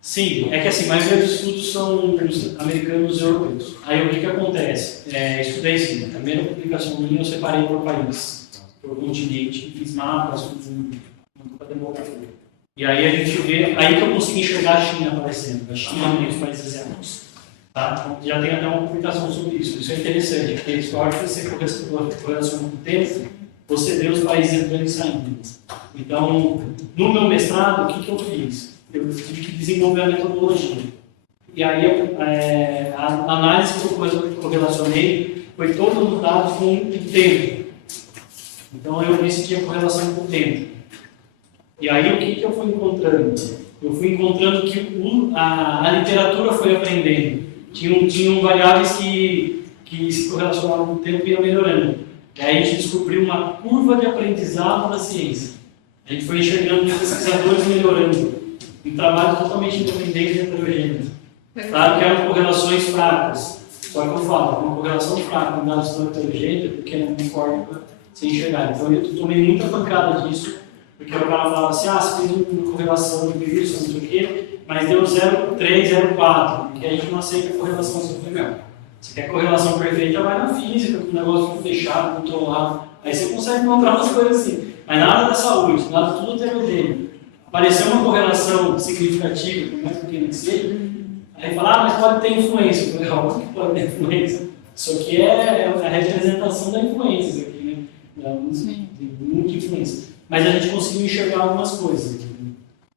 Sim, é que assim, a maioria dos estudos são americanos e europeus. Aí o que acontece? Estudei assim, a primeira publicação minha eu separei por país, por continente, fiz mapas com a demografia. E aí a gente vê, aí que eu consegui enxergar a China aparecendo, a China e os países asiáticos. Tá? Então, já tem até uma publicação sobre isso. Isso é interessante, porque a hora que você correlaciona com o tempo, você vê os países entrando e saindo. Então, no meu mestrado, o que eu fiz? Eu tive que desenvolver a metodologia. E aí, a análise que eu correlacionei foi todos os dados com o tempo. Então, eu decidi a correlação com o tempo. E aí, o que eu fui encontrando? Eu fui encontrando que a literatura foi aprendendo. Tinham variáveis que se correlacionavam com o tempo e iam melhorando. E aí a gente descobriu uma curva de aprendizado da ciência. A gente foi enxergando os pesquisadores melhorando. Um trabalho totalmente independente e heterogêneo. Claro que eram correlações fracas. Só que eu falo, uma correlação fraca com dados tão heterogêneos, porque não importa se enxergar. Então eu tomei muita pancada disso, porque o cara falava assim, você fez uma correlação de isso, não sei o quê, mas deu 0,3, 0,4, porque a gente não aceita a correlação superficial. Se quer correlação perfeita, vai na física, com o negócio fechado, controlado. Aí você consegue encontrar umas coisas assim. Mas nada da saúde, nada tudo heterogêneo. Apareceu uma correlação significativa, por mais pequena que seja, aí fala, mas pode ter influência. Eu falei, óbvio que pode ter influência. Isso aqui é a representação da influência aqui, né? Tem muita influência. Mas a gente conseguiu enxergar algumas coisas.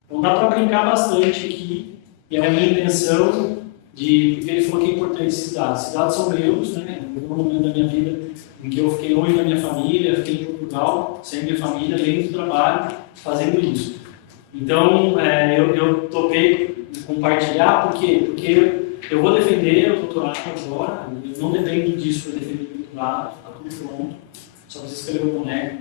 Então dá para brincar bastante aqui, e é a minha intenção porque ele falou que é importante esses dados. Esses dados são meus, né? Eu um momento da minha vida em que eu fiquei longe da minha família, fiquei em Portugal, sem minha família, além do trabalho, fazendo isso. Então, eu topei compartilhar, por quê? Porque eu vou defender o doutorado agora, eu não dependo disso para defender o doutorado, está tudo pronto, só precisa escrever o boneco.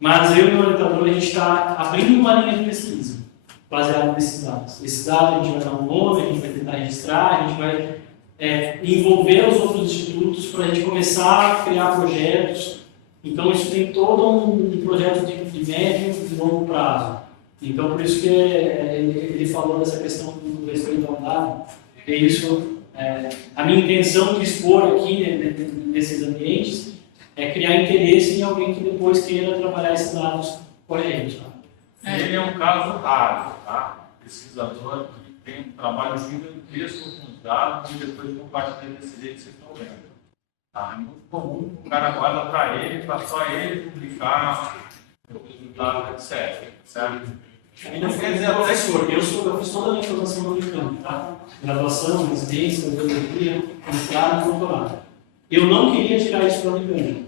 Mas eu e o meu orientador, a gente está abrindo uma linha de pesquisa baseada nesses dados. Esses dados a gente vai dar um nome, a gente vai tentar registrar, a gente vai envolver os outros institutos para a gente começar a criar projetos. Então, isso tem todo um projeto de médio e longo prazo. Então, por isso que ele falou dessa questão do respeito ao dado. É isso, a minha intenção de expor aqui nesses ambientes é criar interesse em alguém que depois queira trabalhar esses dados com a gente. Tá? Ele é um caso raro, tá? Pesquisador que tem um trabalho gigantesco com os dados e depois compartilha desse jeito que vocês estão vendo. Tá? É muito comum o cara guarda para ele, para só ele publicar o resultado, etc. Certo? Não quer dizer professor, eu fiz toda a minha formação no Unicamp, tá? Graduação, residência, biologia, mestrado e doutorado. Eu não queria tirar isso para o Unicamp.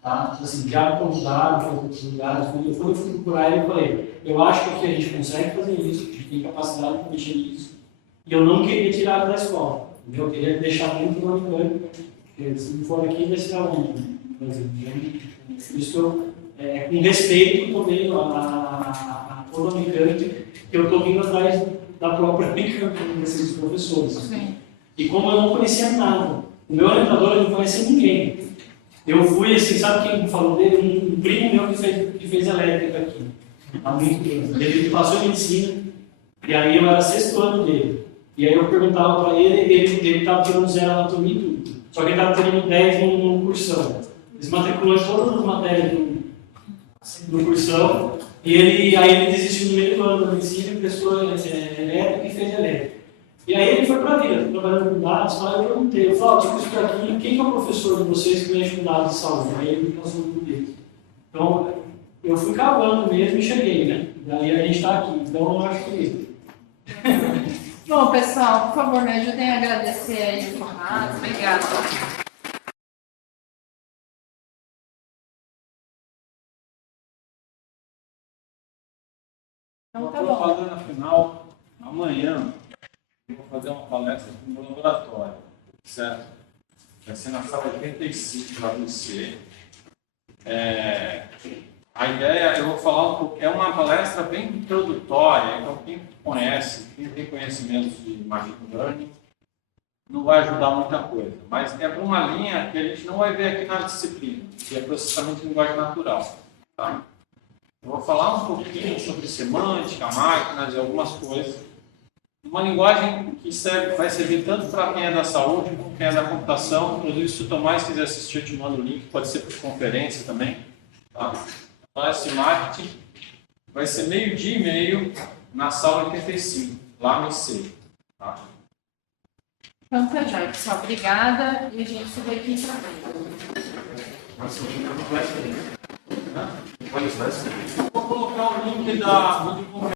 Tá? Assim, já convidaram para outros lugares, quando eu fui procurar ele, eu falei, eu acho que aqui a gente consegue fazer isso, a gente tem capacidade para mexer nisso, e eu não queria tirar da escola, eu queria deixar dentro do Unicamp, porque se não for aqui, vai ser aonde? Por isso que eu, com respeito, tomei a toda a Unicamp, que eu estou vindo atrás da própria Unicamp, desses professores. Sim. E como eu não conhecia nada, o meu orientador não conhecia ninguém. Eu fui, assim, sabe quem falou dele? Um primo meu que fez elétrica aqui, há muito tempo. Ele passou em medicina, e aí eu era 6º ano dele. E aí eu perguntava para ele estava tirando 0 na anatomia e tudo. Só que ele estava tirando 10 no cursão. Ele se matriculou em todas as matérias do cursão, e aí ele desistiu no meio do ano da medicina, prestou elétrica e fez elétrica. E aí ele foi para a vida, trabalhando com dados, aí eu perguntei, eu falei, tipo, isso aqui, quem é o professor de vocês que mexe com dados de saúde? Aí ele me passou o dele. Então, eu fui cavando mesmo e cheguei, né? Daí a gente está aqui, então eu acho que... Bom, pessoal, por favor, me ajudem a agradecer aí o formato. Obrigada. Então, tá bom. Fazendo na final, amanhã, eu vou fazer uma palestra no meu laboratório, certo? Vai ser na sala 85 lá do IC. A ideia, eu vou falar um pouco, é uma palestra bem introdutória, então quem conhece, quem tem conhecimentos de machine learning, não vai ajudar muita coisa, mas é para uma linha que a gente não vai ver aqui na disciplina, que é processamento de linguagem natural. Tá? Eu vou falar um pouquinho sobre semântica, máquinas e algumas coisas. Uma linguagem que vai servir tanto para quem é da saúde como quem é da computação. Inclusive, se o Tomás quiser assistir, eu te mando o link, pode ser por conferência também. Tá? Então, esse marketing vai ser 12h30 na sala 85, lá no IC. Tá? Então, tá, já, pessoal. Obrigada. E a gente se vê aqui para Vou colocar o link da